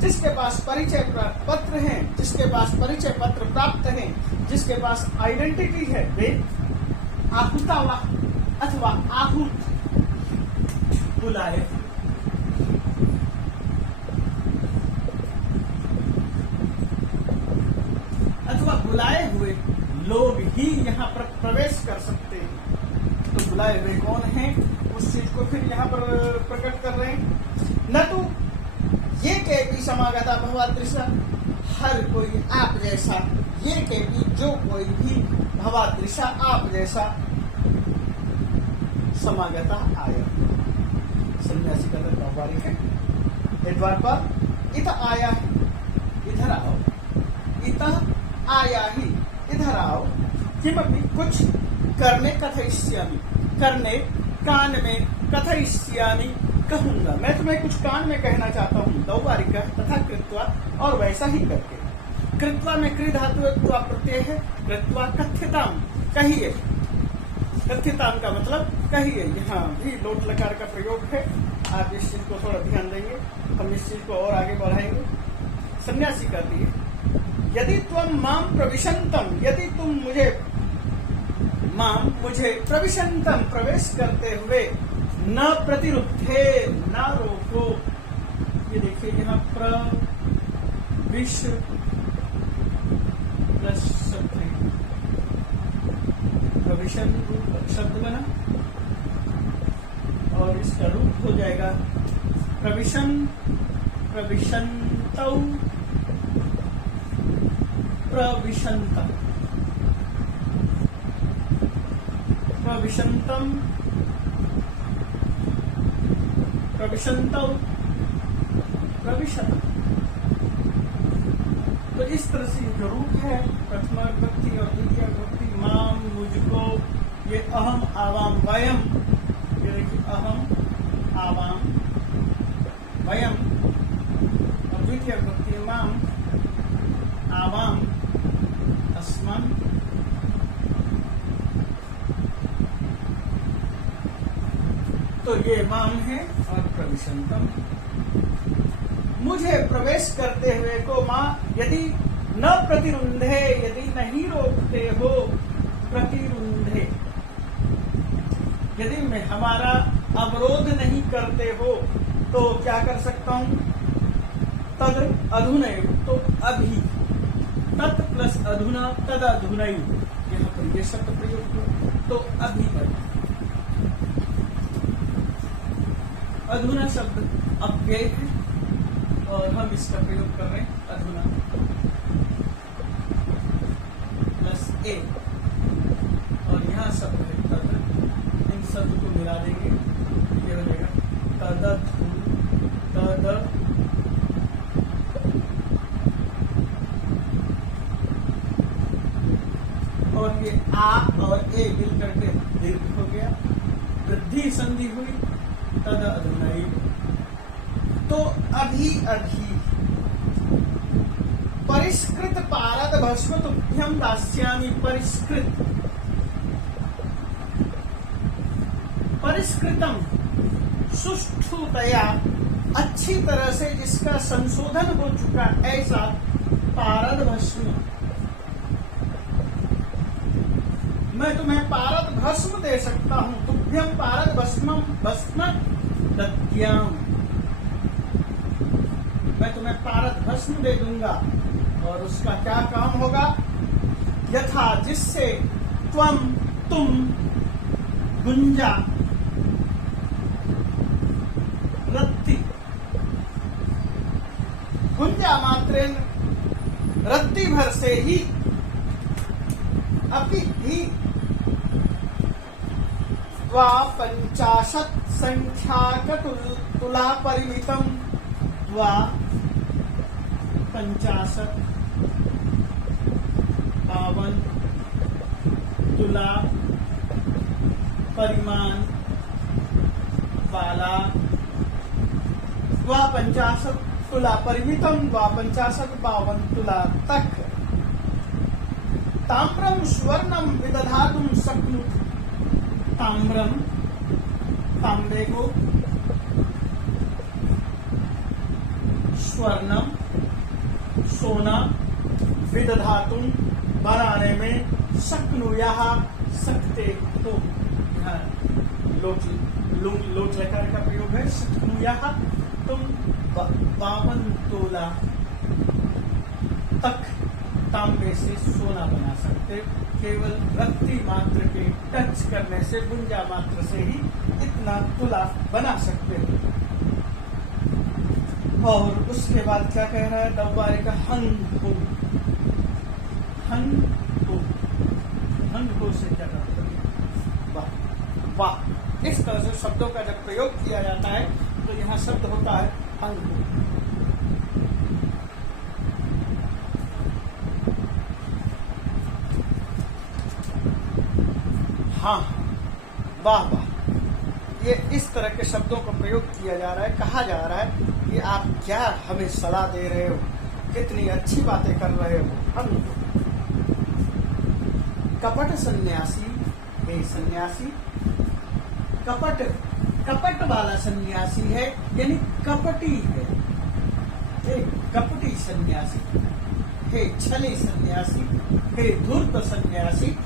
जिसके पास परिचय पत्र है, जिसके पास परिचय पत्र प्राप्त है, जिसके पास आइडेंटिटी है, वे आहुतावाह अथवा आहूत बुलाए। अथवा बुलाए हुए लोग ही यहाँ पर प्रवेश कर सकते हैं। तो बुलाए हुए कौन हैं, उस चीज को फिर यहाँ पर प्रकट कर रहे हैं। न तो ये के भी समागता भवादृशा, हर कोई आप जैसा, ये के भी जो कोई भी, भवादृशा आप जैसा, समागता आया। सन्यासी का तो व्यापारिक है। द्वारपाल इत आया है, इधर आओ, इत आया ही, इधर आओ। किमपि कुछ करने कथयिष्यामि, करने कान में कथयिष्यामि, कहूंगा मैं तुम्हें कुछ कान में कहना चाहता हूँ। दौवारिक तथा कृत्वा, और वैसा ही करके। कृत्वा में कृ धातु प्रत्यय है, कृत्वा कथ्यताम, कहिए। कथ्यताम का मतलब कहिए। यहाँ भी लोट लकार का प्रयोग है। आप इस चीज को थोड़ा ध्यान देंगे, हम इस चीज को और आगे बढ़ाएंगे। सन्यासी कहती है यदि तुम माम प्रविशंतम, यदि तुम मुझे, माम मुझे, प्रविशंतम प्रवेश करते हुए, न प्रतिरुद्धे, न रोको। ये देखिए यहाँ प्रविश प्लस शब्द, प्रविशन शब्द बना और इसका रूप हो जाएगा प्रविशन, प्रविशंतौ, प्रविशंतम, प्रविशंतम, प्रविशंतौ, प्रविशतम। तो इस तरह से जो रूप है प्रथमा विभक्ति और द्वितीय विभक्ति, माम मुझको, ये अहम आवाम वयम, ये देखिए अहम आवाम वयम, और द्वितीय विभक्ति माम आवाम अस्मन्। तो ये माम है और प्रविशंतम। मुझे प्रवेश करते हुए को माँ, यदि न प्रतिरुंधे, यदि नहीं रोकते हो, प्रतिरुंधे, यदि मैं हमारा अवरोध नहीं करते हो तो क्या कर सकता हूं? तद अधुनैव, तो अभी, तत् प्लस अधुना तद अधुनैव, यहाँ पर ये शब्द प्रयोग हुआ, तो अभी तक। अधुना शब्द अव्यय है और हम इसका प्रयोग कर रहे हैं अधुना प्लस ए, और यहाँ शब्द है तद, इन शब्द को मिला देंगे, ये हो जाएगा तदधु, तद, और ये आ और ए मिल करके दीर्घ हो गया, वृद्धि संधि हुई, तद अधुनैव, तो अभी अभी। परिष्कृत पारद भस्म तुभ्यं दास्यामि, परिष्कृत, परिष्कृतम, सुष्ठुतया, अच्छी तरह से जिसका संशोधन हो चुका, ऐसा पारद भस्म, मैं तुम्हें पारद भस्म दे सकता हूं। तुभ्यं पारद भस्मं भस्म दद्याम, मैं तुम्हें पारद भस्म दे दूंगा, और उसका क्या काम होगा? यथा, जिससे, त्वम, तुम, गुंजा, रत्ति, गुंजा मात्रेन, रत्ती भर से ही, अपि ही, वा 50 संख्याक तुला परिमितम, वा 50 52 तुला परिमाण वाला, वा 50 तुला परिमितम, वा 50 52 तुला तक, ताम्रम स्वर्णम विदधातुम शक्नुत, ताम्रम, तांबे को, स्वर्णम, सोना, विदधातुम, बनाने में, शक्नुयाः, सकते हो, यहाँ लोट लकार का प्रयोग है, शक्नुयाः, तुम 52 तोला तक तांबे से सोना बना सकते, केवल रत्ती मात्र के टच करने से, गुंजा मात्र से ही इतना तुला बना सकते हैं। और उसके बाद क्या कह रहा है? दब्बारे का हंग हो, हंग हो, हंग हो से क्या करते हैं? वाह वाह। इस तरह से शब्दों का जब प्रयोग किया जाता है तो यहाँ शब्द होता है हंग हो। हाँ, वाह वाह, ये इस तरह के शब्दों का प्रयोग किया जा रहा है, कहा जा रहा है कि आप क्या हमें सलाह दे रहे हो, कितनी अच्छी बातें कर रहे हो। हम कपट सन्यासी, हे सन्यासी, कपट, कपट वाला सन्यासी है, यानी कपटी है, हे कपटी सन्यासी, हे छली सन्यासी, हे धूर्त सन्यासी।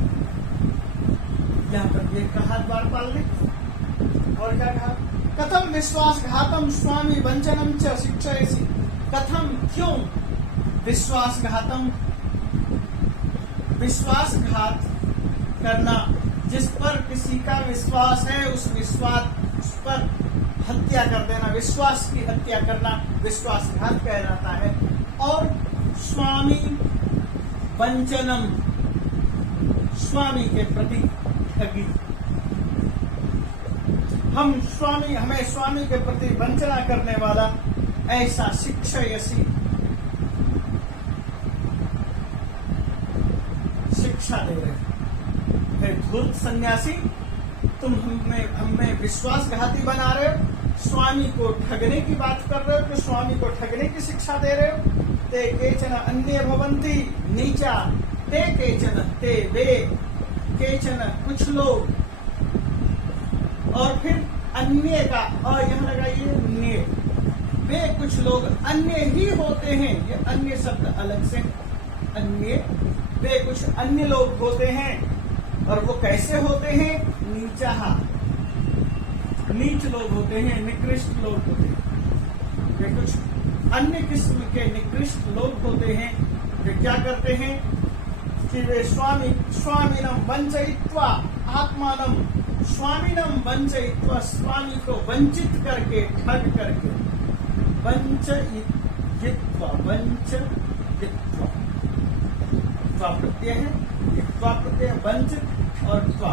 यहाँ पर ये कहा द्वारपाल ने, और क्या कहा? कथम विश्वासघातम स्वामी वंचनम च शिक्षयसि, कथम, क्यों, विश्वासघातम, विश्वासघात करना, जिस पर किसी का विश्वास है उस विश्वास पर हत्या कर देना, विश्वास की हत्या करना विश्वासघात कहलाता है। और स्वामी वंचनम, स्वामी के प्रति ठगी, हमें स्वामी के प्रति वंचना करने वाला, ऐसा शिक्षयसि, शिक्षा दे रहे। धूर्त सन्यासी, तुम हमें विश्वासघाती बना रहे हो, स्वामी को ठगने की बात कर रहे हो, कि स्वामी को ठगने की शिक्षा दे रहे हो। ते केचन अन्ये भवन्ति नीचा, ते केचन, ते वे, केचन कुछ लोग, और फिर अन्य का, और यहाँ लगाइए अन्य, वे कुछ लोग अन्य ही होते हैं, ये अन्य शब्द अलग से, अन्य, वे कुछ अन्य लोग होते हैं, और वो कैसे होते हैं? नीचा, नीच लोग होते हैं, निकृष्ट लोग होते हैं। वे कुछ अन्य किस्म के निकृष्ट लोग होते हैं जो क्या करते हैं कि वे स्वामीनम वंचयित्वा आत्मानम, स्वामीनम वंचयित्वा, स्वामी को वंचित करके, ठग करके, वंचयित्वा, वंचयित्वा, त्वा प्रत्यय है, त्वा प्रत्यय, वंचित और त्वा,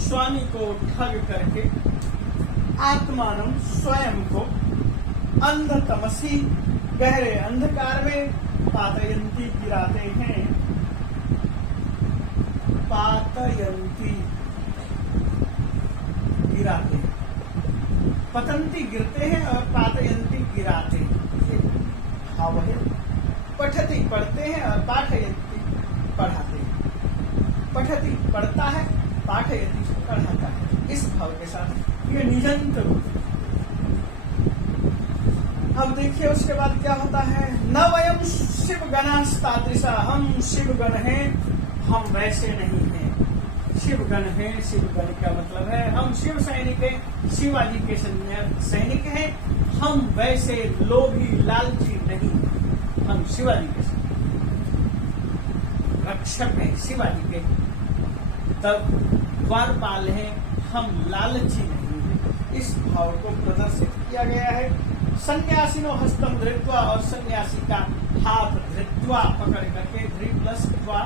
स्वामी को ठग करके, आत्मानम, स्वयं को, अंधतमसी, गहरे अंधकार में, पातयंती, गिराते हैं, पातयंती, गिराते हैं, पतंती गिरते हैं और पातयंती गिराते हैं। भाव है। पठती पढ़ते हैं और पाठयंती पढ़ाते हैं। पठती पढ़ता है, पाठयंती पढ़ाता है, इस भाव के साथ ये निजंत रूप। अब देखिए उसके बाद क्या होता है, न वयम शिव गणास्तादृशा, हम शिव गण हैं, हम वैसे नहीं हैं। शिव गण है, शिव गण का मतलब है हम शिव सैनिक हैं, शिवाजी के सैनिक हैं, हम वैसे लोभी लालची नहीं, हम शिवाजी के रक्षक हैं, शिवाजी के तब द्वारपाल हैं, हम लालची नहीं हैं। इस भाव को प्रदर्शित किया गया है। सन्यासिनो हस्तम धृत्वा, और सन्यासी का हाथ धृत्वा, पकड़ करके, धृ प्लस त्वा,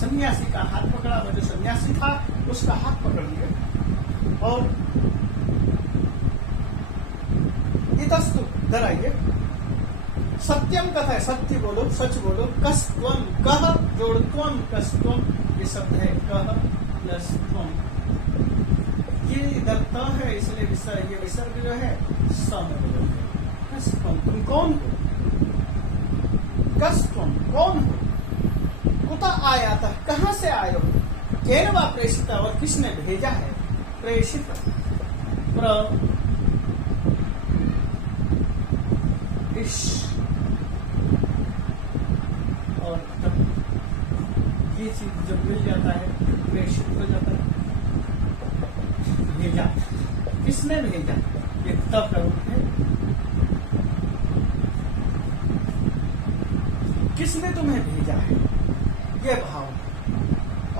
सन्यासी का हाथ पकड़ा, वो जो सन्यासी था उसका हाथ पकड़ लिया और इतस्तु डराइए, सत्यम कथा है, सत्य बोलो, सच बोलो, कस्त्वम, कह जोड़ त्वम, कस्त्वम, ये शब्द है कह प्लस त्वम, ये इधर त है इसलिए ये विसर्ग जो है सम है। कस्त्वम, तुम कौन हो, कस्त्वम, कौन हो, कुता आया था, कहां से आए हो, केन वा प्रेषिता, और किसने भेजा है, प्रेषित, प्र इश और तब ये चीज जब मिल जाता है प्रेषित हो जाता है। भेजा, किसने भेजा, ये तब का रूप है, किसने तुम्हें भेजा है, ये भाव।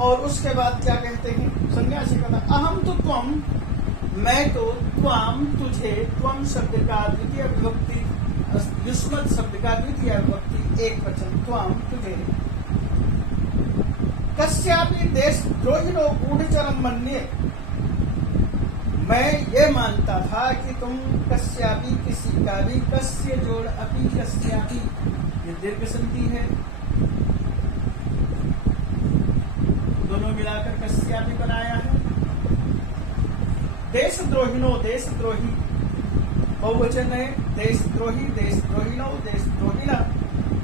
और उसके बाद क्या कहते हैं, सन्यासी कहता अहम तो त्वम, मैं तो, त्वाम तुझे, त्वम शब्द का द्वितीय विभक्ति, युष्मत् शब्द का द्वितीय विभक्ति एक वचन, त्वाम तुझे, कस्यापि देशद्रोहिणो गूढ़चरम मन्ये, मैं ये मानता था कि तुम कस्यापि, किसी का भी, कस्य जोड़ अपि, कस्यापि, ये दीर्घ संधि है, दोनों मिलाकर कस्यापि बनाया है। देशद्रोहिणो, देशद्रोही बहुवचन है, देशद्रोही, देशद्रोहिणो, देशद्रोहिणा,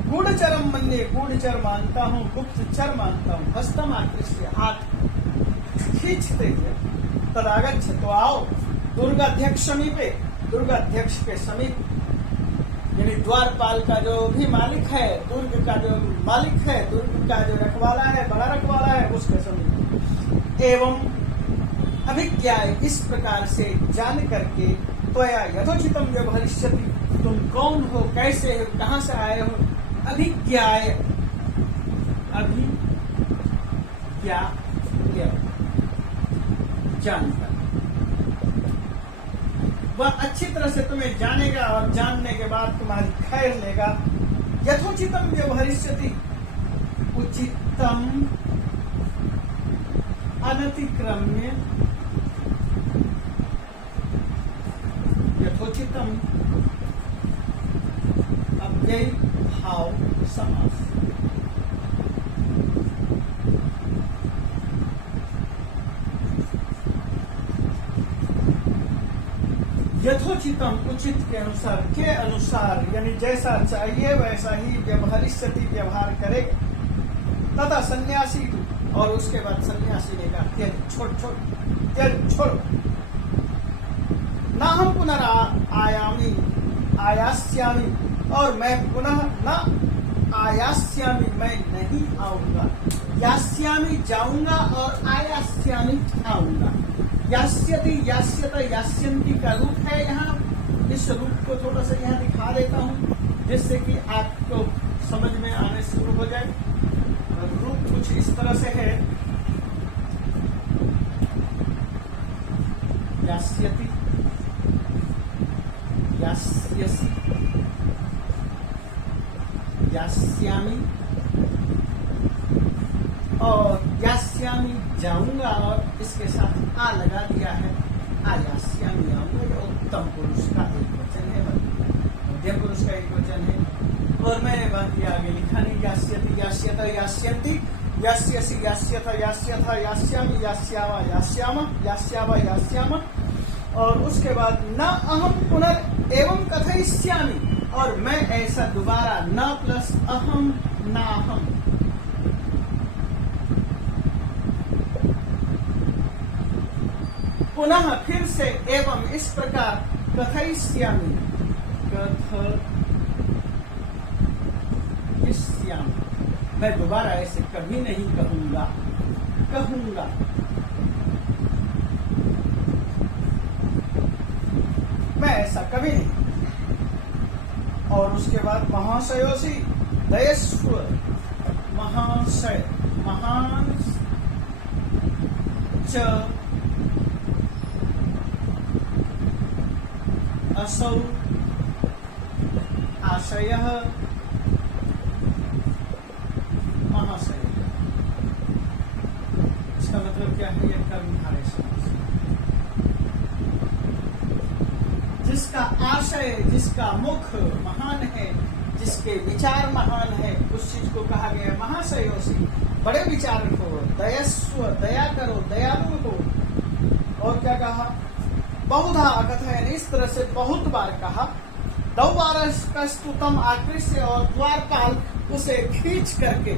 गूढ़चरम मन्ये, गूढ़चर मानता हूँ, गुप्तचर मानता हूँ, हस्तम आकृष्य, हाथ खींचते हुए, तदागच्छ, तो आओ, दुर्गाध्यक्ष समीपे, दुर्गाध्यक्ष के समीप, यानी द्वारपाल का जो भी मालिक है, दुर्ग का जो मालिक है, दुर्ग का जो रखवाला है, बड़ा रखवाला है, उसके समीप, एवं अभिज्ञा, इस प्रकार से जान करके, त्वया यथोचितम व्यवहरिष्यति, तुम कौन हो, कैसे हो, कहां से आए हो, अभिज्ञा, अभिज्ञा, जानकर, वह अच्छी तरह से तुम्हें जानेगा और जानने के बाद तुम्हारी खैर लेगा। यथोचितम व्यवहरिष्यति, उचितम, अनतिक्रम्य, यथोचितम, अव्ययी भाव समास, यथोचितम, उचित के अनुसार, के अनुसार, यानी जैसा चाहिए वैसा ही व्यवहरिष्यति, व्यवहार करेगा। तथा सन्यासी, और उसके बाद सन्यासी ने कहा त्यज, छोड़ छोड़, त्यज छोड़ो, ना हम पुनः आयामी, आयास्यामी, और मैं पुनः न आयास्यामि मैं नहीं आऊंगा, यास्यामि जाऊंगा और आयास्यामि आऊंगा। यास्यति यास्यत यास्यन्ति का रूप है यहाँ। इस रूप को थोड़ा सा यहाँ दिखा देता हूँ जिससे कि आपको समझ में आने शुरू हो जाए। रूप कुछ इस तरह से है, यास्यति यास्यसि यास्यामि और यास्यामि जाऊंगा और इसके साथ आ लगा दिया है, आयास्यामि आऊंगा। ये उत्तम पुरुष का एक वचन है, मध्यम पुरुष का एक वचन है। और मैं बाकी आगे लिखा नहीं, यास्यति यास्यत यास्यन्ति यास्यसि यास्यथ यास्यथ यास्यामि यास्यावा यास्याम यास्यावा यास्याम। और उसके बाद न अहम पुनर् एवं कथयिष्यामि, और मैं ऐसा दोबारा न प्लस अहम न अहम, पुनः फिर से एवं इस प्रकार कथयिष्यामि कथयिष्यामि, मैं दोबारा ऐसे कभी नहीं कहूंगा, कहूंगा। मैं ऐसा कभी नहीं। और उसके बाद महाशयोसी दयस्व, महाशय महान च असौ आशयः महाशय। इसका मतलब क्या है? यह कर्मधारय समास। जिसका आशय, जिसका मुख महान है, जिसके विचार महान है, उस चीज को कहा गया महाशयोसी, बड़े विचार हो, दयस्व दया करो, दयालु हो। और क्या कहा? बहुधा कथयन, इस तरह से बहुत बार कहा। दौवारस्तुतम आकृष्य, और द्वारपाल उसे खींच करके,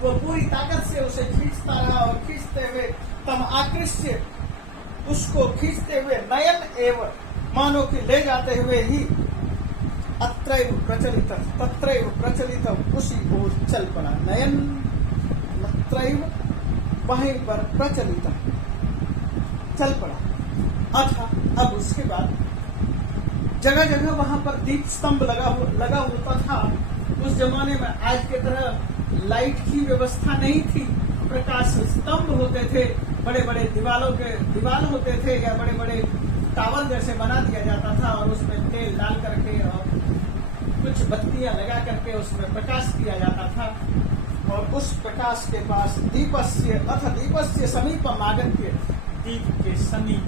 वो पूरी ताकत से उसे खींचता रहा और खींचते हुए तम आकृष्य, उसको खींचते हुए नयन एवं मानो कि ले जाते हुए ही अत्रैव प्रचलित तत्रैव प्रचलित, उसी ओर चल पड़ा। नयन अत्रैव वहीं पर प्रचलित चल पड़ा। अच्छा, अब उसके बाद जगह जगह वहां पर दीप स्तंभ लगा होता था। उस जमाने में आज की तरह लाइट की व्यवस्था नहीं थी, प्रकाश स्तंभ होते थे, बड़े बड़े दीवाल होते थे, या बड़े बड़े टावर जैसे बना दिया जाता था, और उसमें तेल डाल करके और कुछ बत्तियां लगा करके उसमें प्रकाश किया जाता था। और उस प्रकाश के पास दीपस्य अथ दीपस्य समीपम आगत्य, दीप के समीप,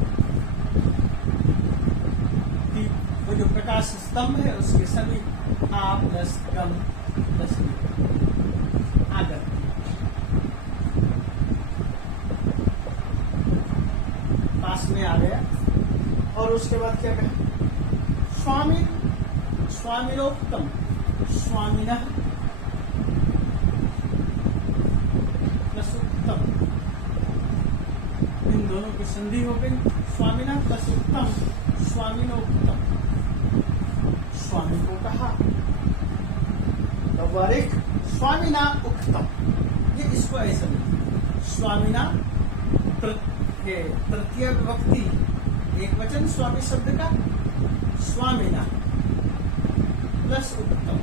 दीप वो जो प्रकाश स्तंभ है उसके समीप आ प्लस गम आगत्य, पास में आ गया। और उसके बाद क्या कहा? स्वामी स्वामिनोक्तम, स्वामिनः प्लस उत्तम, इन दोनों की संधि हो गई। स्वामिनः प्लस उत्तम, स्वामिनोक्तम, स्वामी को कहा। व्यवहारिक स्वामिना उक्तम, ये इसको ऐसा नहीं। स्वामिना तृतीय विभक्ति एक वचन स्वामी शब्द का, स्वामिना प्लस उत्तम।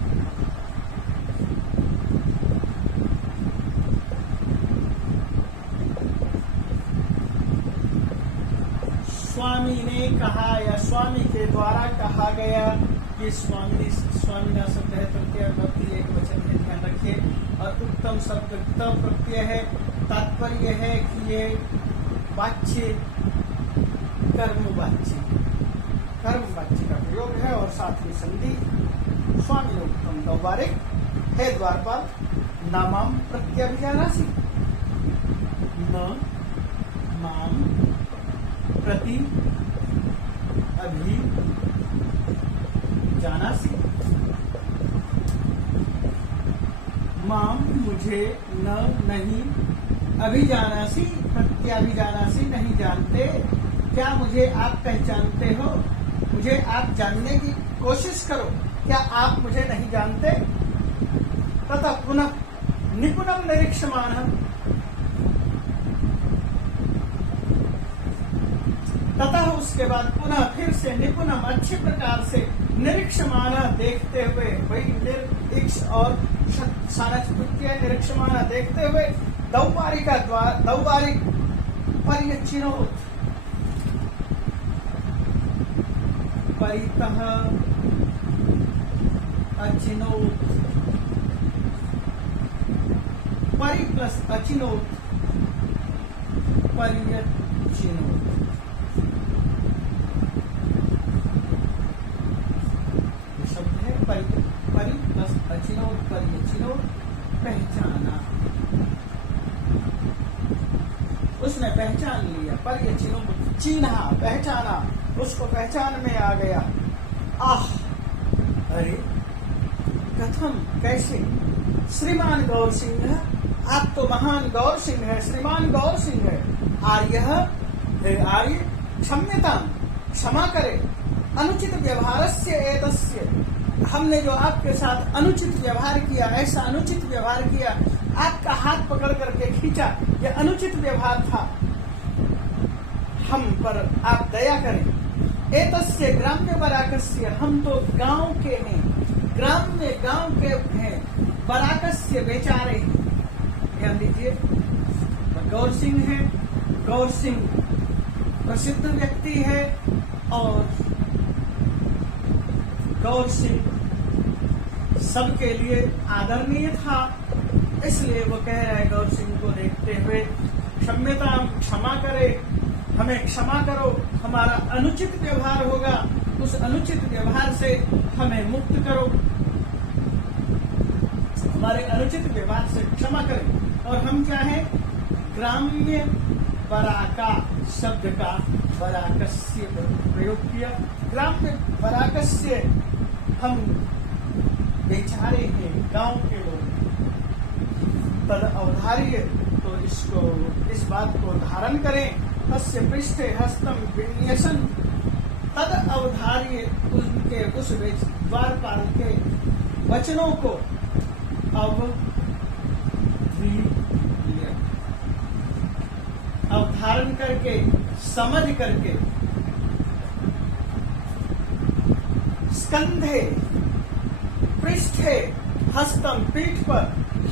स्वामी ने कहा या स्वामी के द्वारा कहा गया, ये स्वामिना शब्द है, तृतीय विभक्ति एक वचन है, ध्यान रखिए। और उत्तम शब्द त प्रत्यय है, तात्पर्य है कि ये वाच्य कर्म वाच्य का प्रयोग है, और साथ ही संधि। स्वामी उत्तम व्यवहारिक है, द्वारपाल नामाम प्रत्यभिजानासि, न माम प्रति अभी जानासि, माम मुझे, न नहीं, अभिजानासि प्रत्याभिजानासि नहीं जानते। क्या मुझे आप पहचानते हो? मुझे आप जानने की कोशिश करो। क्या आप मुझे नहीं जानते? तथा पुनः निपुणम निरीक्षमाणः, तथा उसके बाद पुनः फिर से निपुणम अच्छे प्रकार से निरीक्षमाणः देखते हुए, वही निरीक्ष और सानच्प्रत्यय निरीक्षमाणः देखते हुए दौवारिक पर्यचिनोत, परितः अचिनोत, परि प्लस अचिनोत, पर्यचिनोत। शब्द है परि प्लस अचिनोत, पर्यचिनोत, पहचाना। उसने पहचान लिया, पर्यचिनोत चिन्हा, पहचाना, उसको पहचान में आ गया। आह, अरे कथम, कैसे, श्रीमान गौर सिंह, आप तो महान गौर सिंह है, श्रीमान गौर सिंह है। आर्य क्षम्यतां, क्षमा करे, अनुचित व्यवहारस्य एतस्य, हमने जो आपके साथ अनुचित व्यवहार किया, ऐसा अनुचित व्यवहार किया, आपका हाथ पकड़ करके खींचा, यह अनुचित व्यवहार था, हम पर आप दया करें। एतस्य ग्राम्य बराकस्य, हम तो गांव के हैं, गांव के हैं, बराकस्य बेचारे हैं। ध्यान दीजिए, गौर सिंह है, गौर सिंह प्रसिद्ध व्यक्ति है और गौर सिंह सबके लिए आदरणीय था, इसलिए वो कह रहा है गौर सिंह को देखते हुए, क्षम्यता, क्षमा करे, हमें क्षमा करो, हमारा अनुचित व्यवहार होगा, उस अनुचित व्यवहार से हमें मुक्त करो, हमारे अनुचित व्यवहार से क्षमा करें। और हम क्या है, ग्राम्य बराका शब्द का बराकस्य प्रयोग किया, ग्राम्य बराकस्य, हम बेचारे हैं, गांव के लोग, तद अवधार्य, तो इसको, इस बात को धारण करें। अस्य पृष्ठे हस्तम विन्यसन, तद अवधार्य, उनके उस द्वारपाल के वचनों को अवधारण करके, समझ करके, स्कंधे, पृष्ठे, हस्तम, पीठ पर,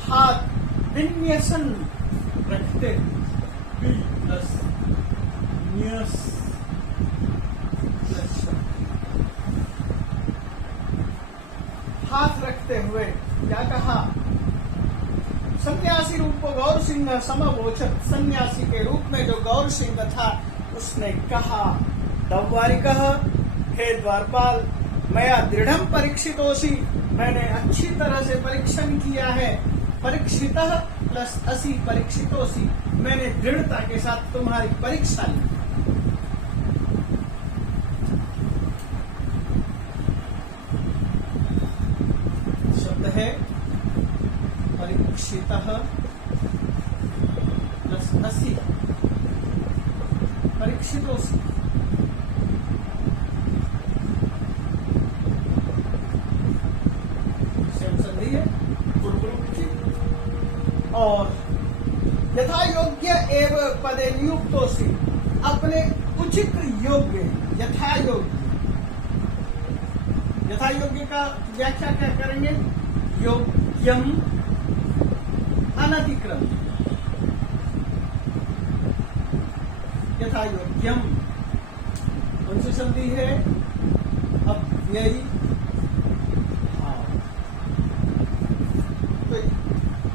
हाथ, विन्यसन, रखते, प्लस न्यस प्लस हाथ रखते हुए क्या कहा, सन्यासी रूप गौर सिंह समवोचत, सन्यासी के रूप में जो गौर सिंह था उसने कहा, दौवारिकः, हे द्वारपाल, मया दृढ़म परीक्षितोसि, मैंने अच्छी तरह से परीक्षण किया है, परीक्षितः प्लस असि परीक्षितोसि, मैंने दृढ़ता के साथ तुम्हारी परीक्षा ली। शब्द है परीक्षितः प्लस असि परीक्षितोसि, संधि है और यथा योग्य एव पदे नियुक्तोसि, अपने उचित योग्य, यथा योग्य, यथा योग्य का व्याख्या क्या करेंगे, योग्यम अनतिक्रम, यथा योग्यम कौन सी संधि है, अव्ययी,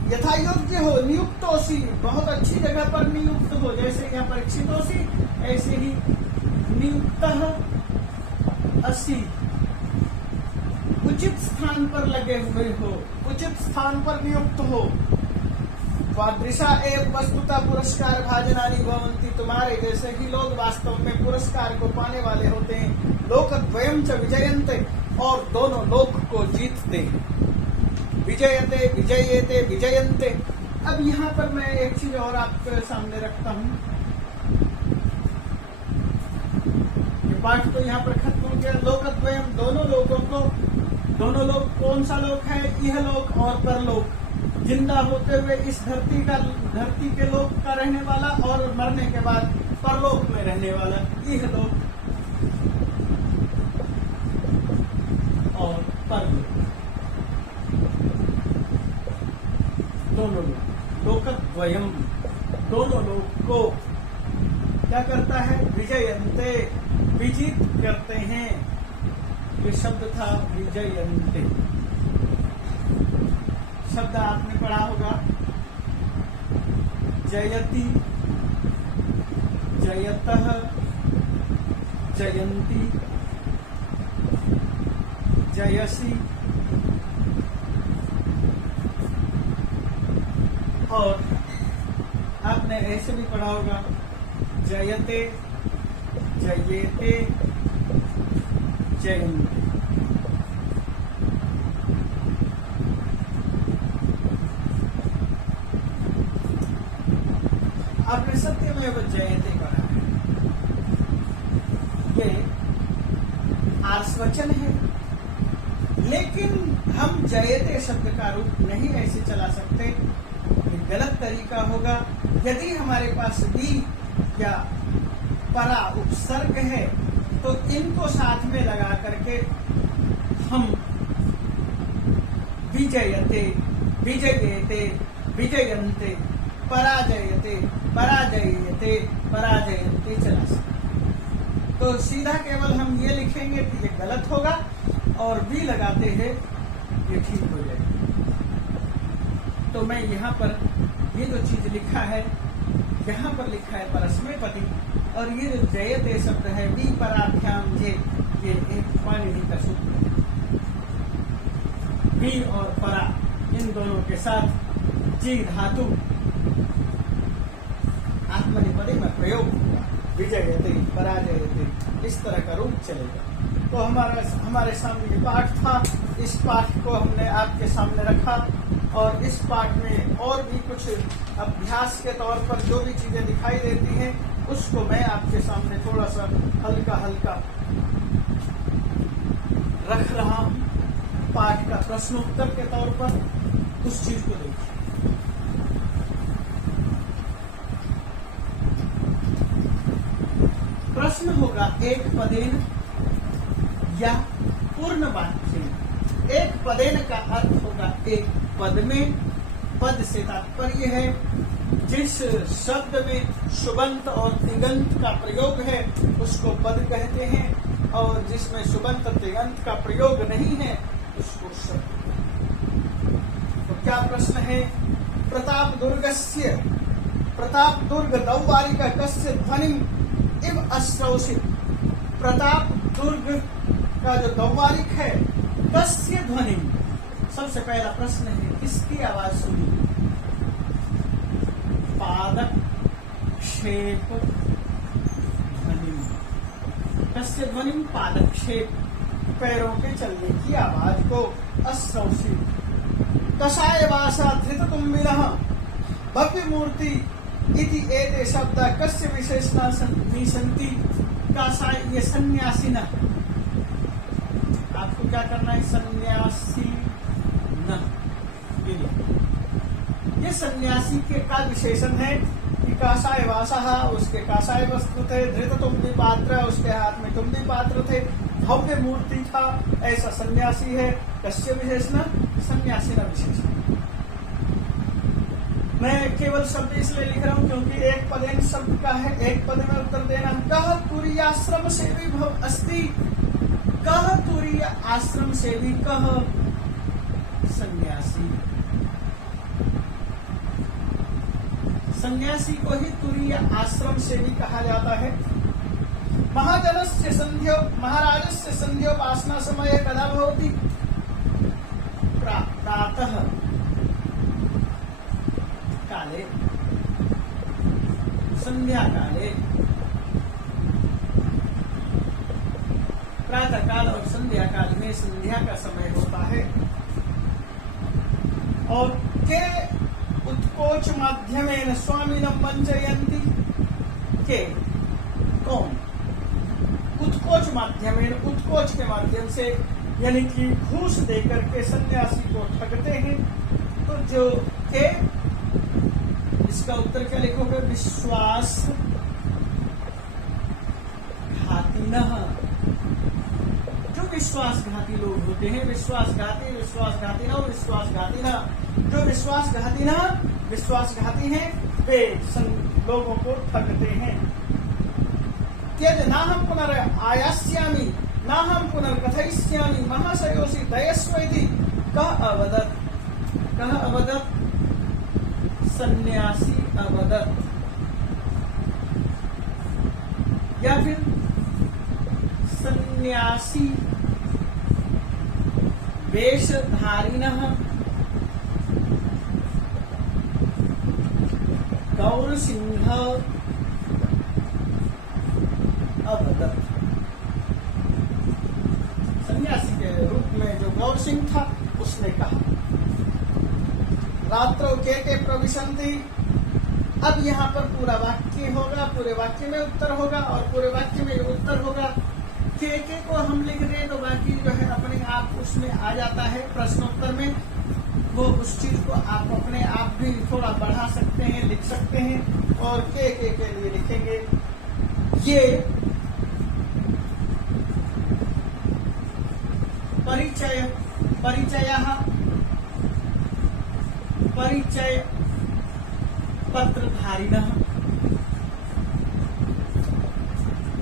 यथा योग्य हो, नियुक्तोसि, बहुत अच्छी जगह पर नियुक्त हो, जैसे यहाँ परीक्षितोसि, ऐसे ही नियुक्तः असि, उचित स्थान पर लगे हुए हो, उचित स्थान पर नियुक्त हो। वादृशा एव वस्तुतः पुरस्कार भाजनानि भवन्ति, तुम्हारे जैसे ही लोग वास्तव में पुरस्कार को पाने वाले होते हैं। लोकद्वयं च विजयन्ते, और दोनों लोक को जीतते हैं। विजयते, विजयेते, विजयन्ते। अब यहाँ पर मैं एक चीज और आपके सामने रखता हूँ, ये पाठ तो यहाँ पर खत्म हो गया। लोकद्वयम, दोनों लोगों को दोनों लोक कौन सा लोक है? यह लोक और परलोक। जिंदा होते हुए इस धरती के लोक का रहने वाला और मरने के बाद परलोक में रहने वाला, यह लोक और परलोक, दोनों लोक, लोकद्वयम, दोनों लोक को क्या करता है? विजयन्ते, विजित करते हैं। ये शब्द था विजयन्ते। शब्द आपने पढ़ा होगा, जयति, जयतः, जयंती, जयसी, और आपने ऐसे भी पढ़ा होगा, जयते, जयेते, जयंते। आपने सत्यमेव जयते पढ़ा है। ये आर्षवचन है, लेकिन हम जयते शब्द का रूप नहीं ऐसे चला सकते। ये गलत तरीका होगा। यदि हमारे पास भी या परा उपसर्ग है तो इनको साथ में लगा करके हम विजयते, विजयेते, विजयन्ते, पराजयते, पराजयते, पराजयन्ते चला सकते। तो सीधा केवल हम ये लिखेंगे कि ये गलत होगा, और भी लगाते हैं ये ठीक हो जाएगा। तो मैं यहाँ पर ये जो चीज लिखा है, यहाँ पर लिखा है परस्मैपदी, और ये जो जयते शब्द है वी पराभ्याम जे, ये एक पाणिनि का सूत्र है। वी और परा इन दोनों के साथ जी धातु आत्मनिपदे में प्रयोग होगा। विजयते, पराजयते, इस तरह का रूप चलेगा। तो हमारे सामने ये पाठ था। इस पाठ को हमने आपके सामने रखा, और इस पाठ में और भी कुछ अभ्यास के तौर पर जो भी चीजें दिखाई देती हैं, उसको मैं आपके सामने थोड़ा सा हल्का हल्का रख रहा हूं। पाठ का प्रश्नोत्तर के तौर पर उस चीज को देखिए। प्रश्न होगा एक पदेन या पूर्ण वाक्य। एक पदेन का अर्थ होगा एक पद में। पद से तात्पर्य है जिस शब्द में शुबंत और तिङंत का प्रयोग है उसको पद कहते हैं, और जिसमें शुबंत तिङंत का प्रयोग नहीं है उसको शब्द। तो क्या प्रश्न है? प्रताप दुर्ग दौवारिकस्य ध्वनिम् इव अश्रौषित। प्रताप दुर्ग का जो दौवारिक है, कस्य ध्वनिम्, सबसे पहला प्रश्न है किसकी आवाज सुनी? पादक्षेप ध्वनिम्। कस्य ध्वनिम्? पादक्षेप, पैरों के चलने की आवाज को। अश्रौषित। कषाय वासा धृततुम्बिनः भव्य मूर्ति इति एते शब्द कस्य विशेषणा सन्ति? कषाय, ये सन्यासी न। आपको क्या करना है? सन्यासी न। ये सन्यासी के का विशेषण है कि काषाय वासः, उसके काषाय वस्त्र थे। धृत तुम्बी पात्र, उसके हाथ में तुम्बी पात्र थे। भव्य मूर्ति था, ऐसा सन्यासी है। कस्य विशेषण? सन्यासी न विशेषण। मैं केवल शब्द इसलिए लिख रहा हूं क्योंकि एक पदेन शब्द का है, एक पद में उत्तर देना। कह तुरीय आश्रम सेवी भव अस्ति। कह तुरीय आश्रम सेवी, कह सन्यासी। सन्यासी को ही तुरीय आश्रम सेवी कहा जाता है। महाराजस्य संध्योपासना समय कदा भवति? प्रातः काले, संध्या काले। प्रातः काल और संध्या काल में संध्या का समय होता है। और के उत्कोच माध्यमेन स्वामिनं वंचयन्ति। के कौन? उत्कोच माध्यमेन, उत्कोच के माध्यम से यानी कि घूस देकर के सन्यासी को ठगते हैं। तो जो के इसका उत्तर क्या लिखोगे? विश्वासघातिनः। जो विश्वासघाती लोग होते हैं, विश्वासघाती जो विश्वासघाती हैं वे लोगों को ठगते हैं। त्यज ना हम पुनरायास्यामि ना हम पुनर्कथयिष्यामि महाशयोषि दयस्व इति कः अवदत्? सन्यासी अवदत्। या फिर सन्यासी वेशधारिणः गौरसिंह अवदत्। सन्यासी के रूप में जो गौर सिंह था उसने कहा। रात्रौ के प्रविशन्ति। अब यहाँ पर पूरा वाक्य होगा, पूरे वाक्य में उत्तर होगा और पूरे वाक्य में उत्तर होगा। के को हम लिख रहे हैं तो बाकी जो है अपने आप उसमें आ जाता है प्रश्नोत्तर में। वो उस चीज को आप अपने आप भी थोड़ा बढ़ा सकते हैं, लिख सकते हैं। और के लिए लिखेंगे ये परिचय पत्रधारिणः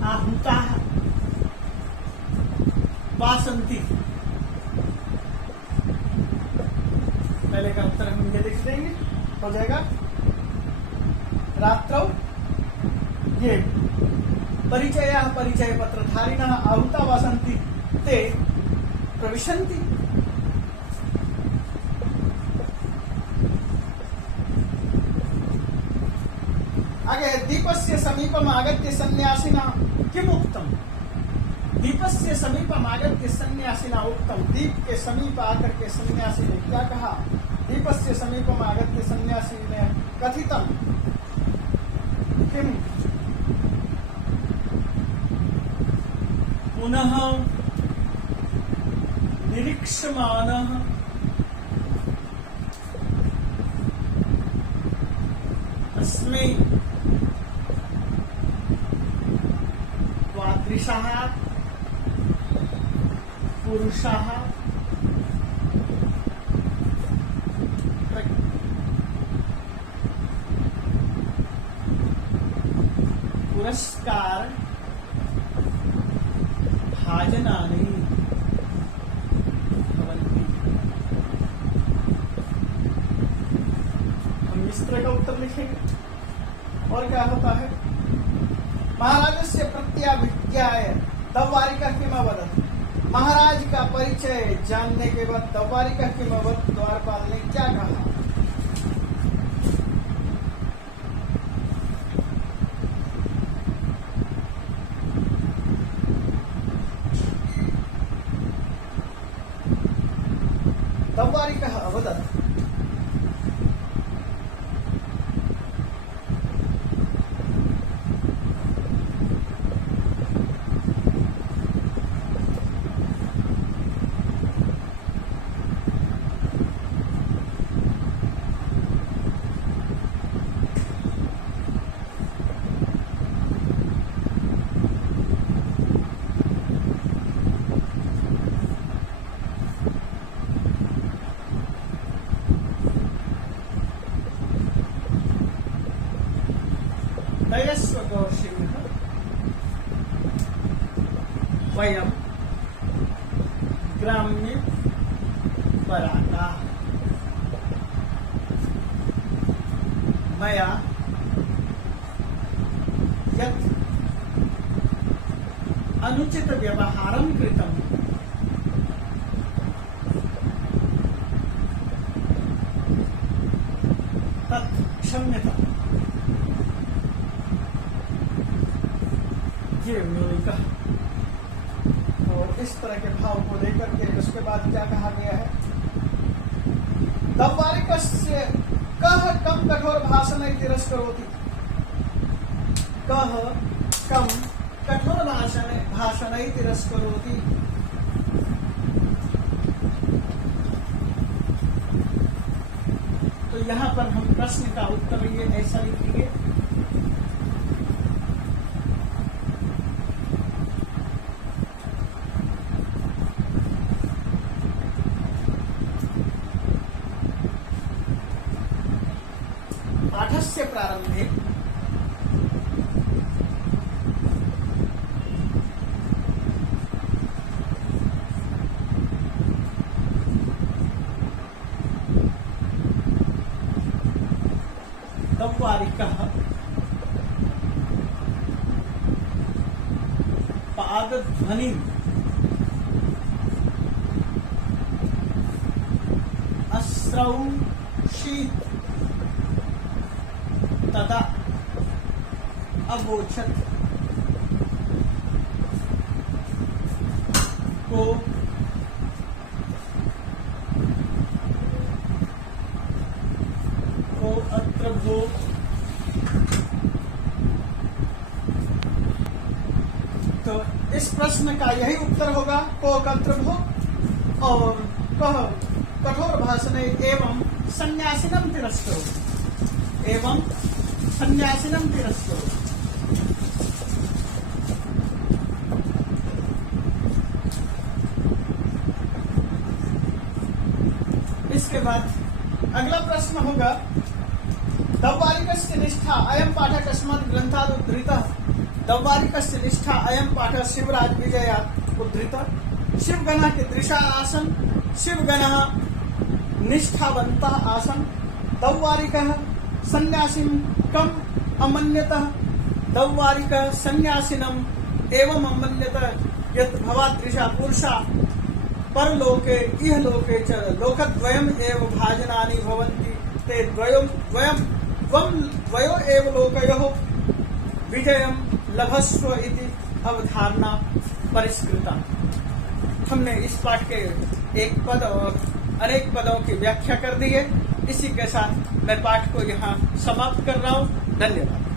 आहूताः वासन्ति। पहले का उत्तर हम ये लिख देंगे, हो जाएगा। रात्रौ ये परिचय पत्रधारिणः आहूता वासन्ति ते प्रविशन्ति। आगे दीपस्य समीपम आगत्य सन्यासिना किम उक्तम? दीपस्य समीपम आगत्य सन्यासिना उक्तम। दीप के समीप आकर के सन्यासी ने क्या कहा? दीपस्य समीपम आगत्य सन्यासी ने कथितम किम? पुनः निरीक्षमाणः अस्मै त्वादृशः पुरुषः पुरस्कार भाजनानि भवन्ति। हम इस तरह का उत्तर लिखेंगे। और क्या होता है? महाराजस्य प्रत्याभिज्ञाय दव्वारिका किम अवदत्। महाराज का परिचय जानने के बाद दव्वारिका किम अवदत्, द्वारपाल ने क्या कहा? दव्वारिका अवदत् दयस्व गौरसिंह वयं ग्राम्य पराता मया यत् अनुचित व्यवहारं कृतं तत् क्षम्यताम्। ये उन्होंने कहा। और इस तरह के भाव को लेकर के उसके बाद क्या कहा गया है? दव्वारिकस्य कः कम कठोर भाषण तिरस्करोति। कः कम कठोर भाषण तिरस्करोति। तो यहाँ पर हम प्रश्न का उत्तर ये ऐसा लिखेंगे, पाठस्य प्रारंभे दौवारिकः पादध्वनिम् अश्रौषीत् तदा अवोचत् को अत्र भो तो इस प्रश्न का यही उत्तर होगा, को अत्र भो। और कह कठोर भाषणे एवं सन्यासिनं तिरस्करो, एवं सन्यासिनं तिरस्करो। इसके बाद अगला प्रश्न होगा, दौवारिकस्य निष्ठा अयं पाठः कस्मात् ग्रन्थात् उद्धृतः। दौवारिकस्य निष्ठा अयं पाठः शिवराज विजयात् उद्धृतः। शिवगणः कीदृशः आसन्? शिवगणः निष्ठावन्तः आसन्। दौवारिकः सन्यासिं कम् अमन्यतः। दौवारिकः सन्यासिनम् एवम् अमन्यत यत् भवादृशा पुरुषा परलोके इहलोके च लोकद्वयम् एव भाजनानि भवन्ति, ते द्वयो एव लोकयोः विजयं लभस्व इति अवधारणा परिष्कृता। हमने इस पाठ के एक पद और अनेक पदों की व्याख्या कर दी है। इसी के साथ मैं पाठ को यहाँ समाप्त कर रहा हूँ। धन्यवाद।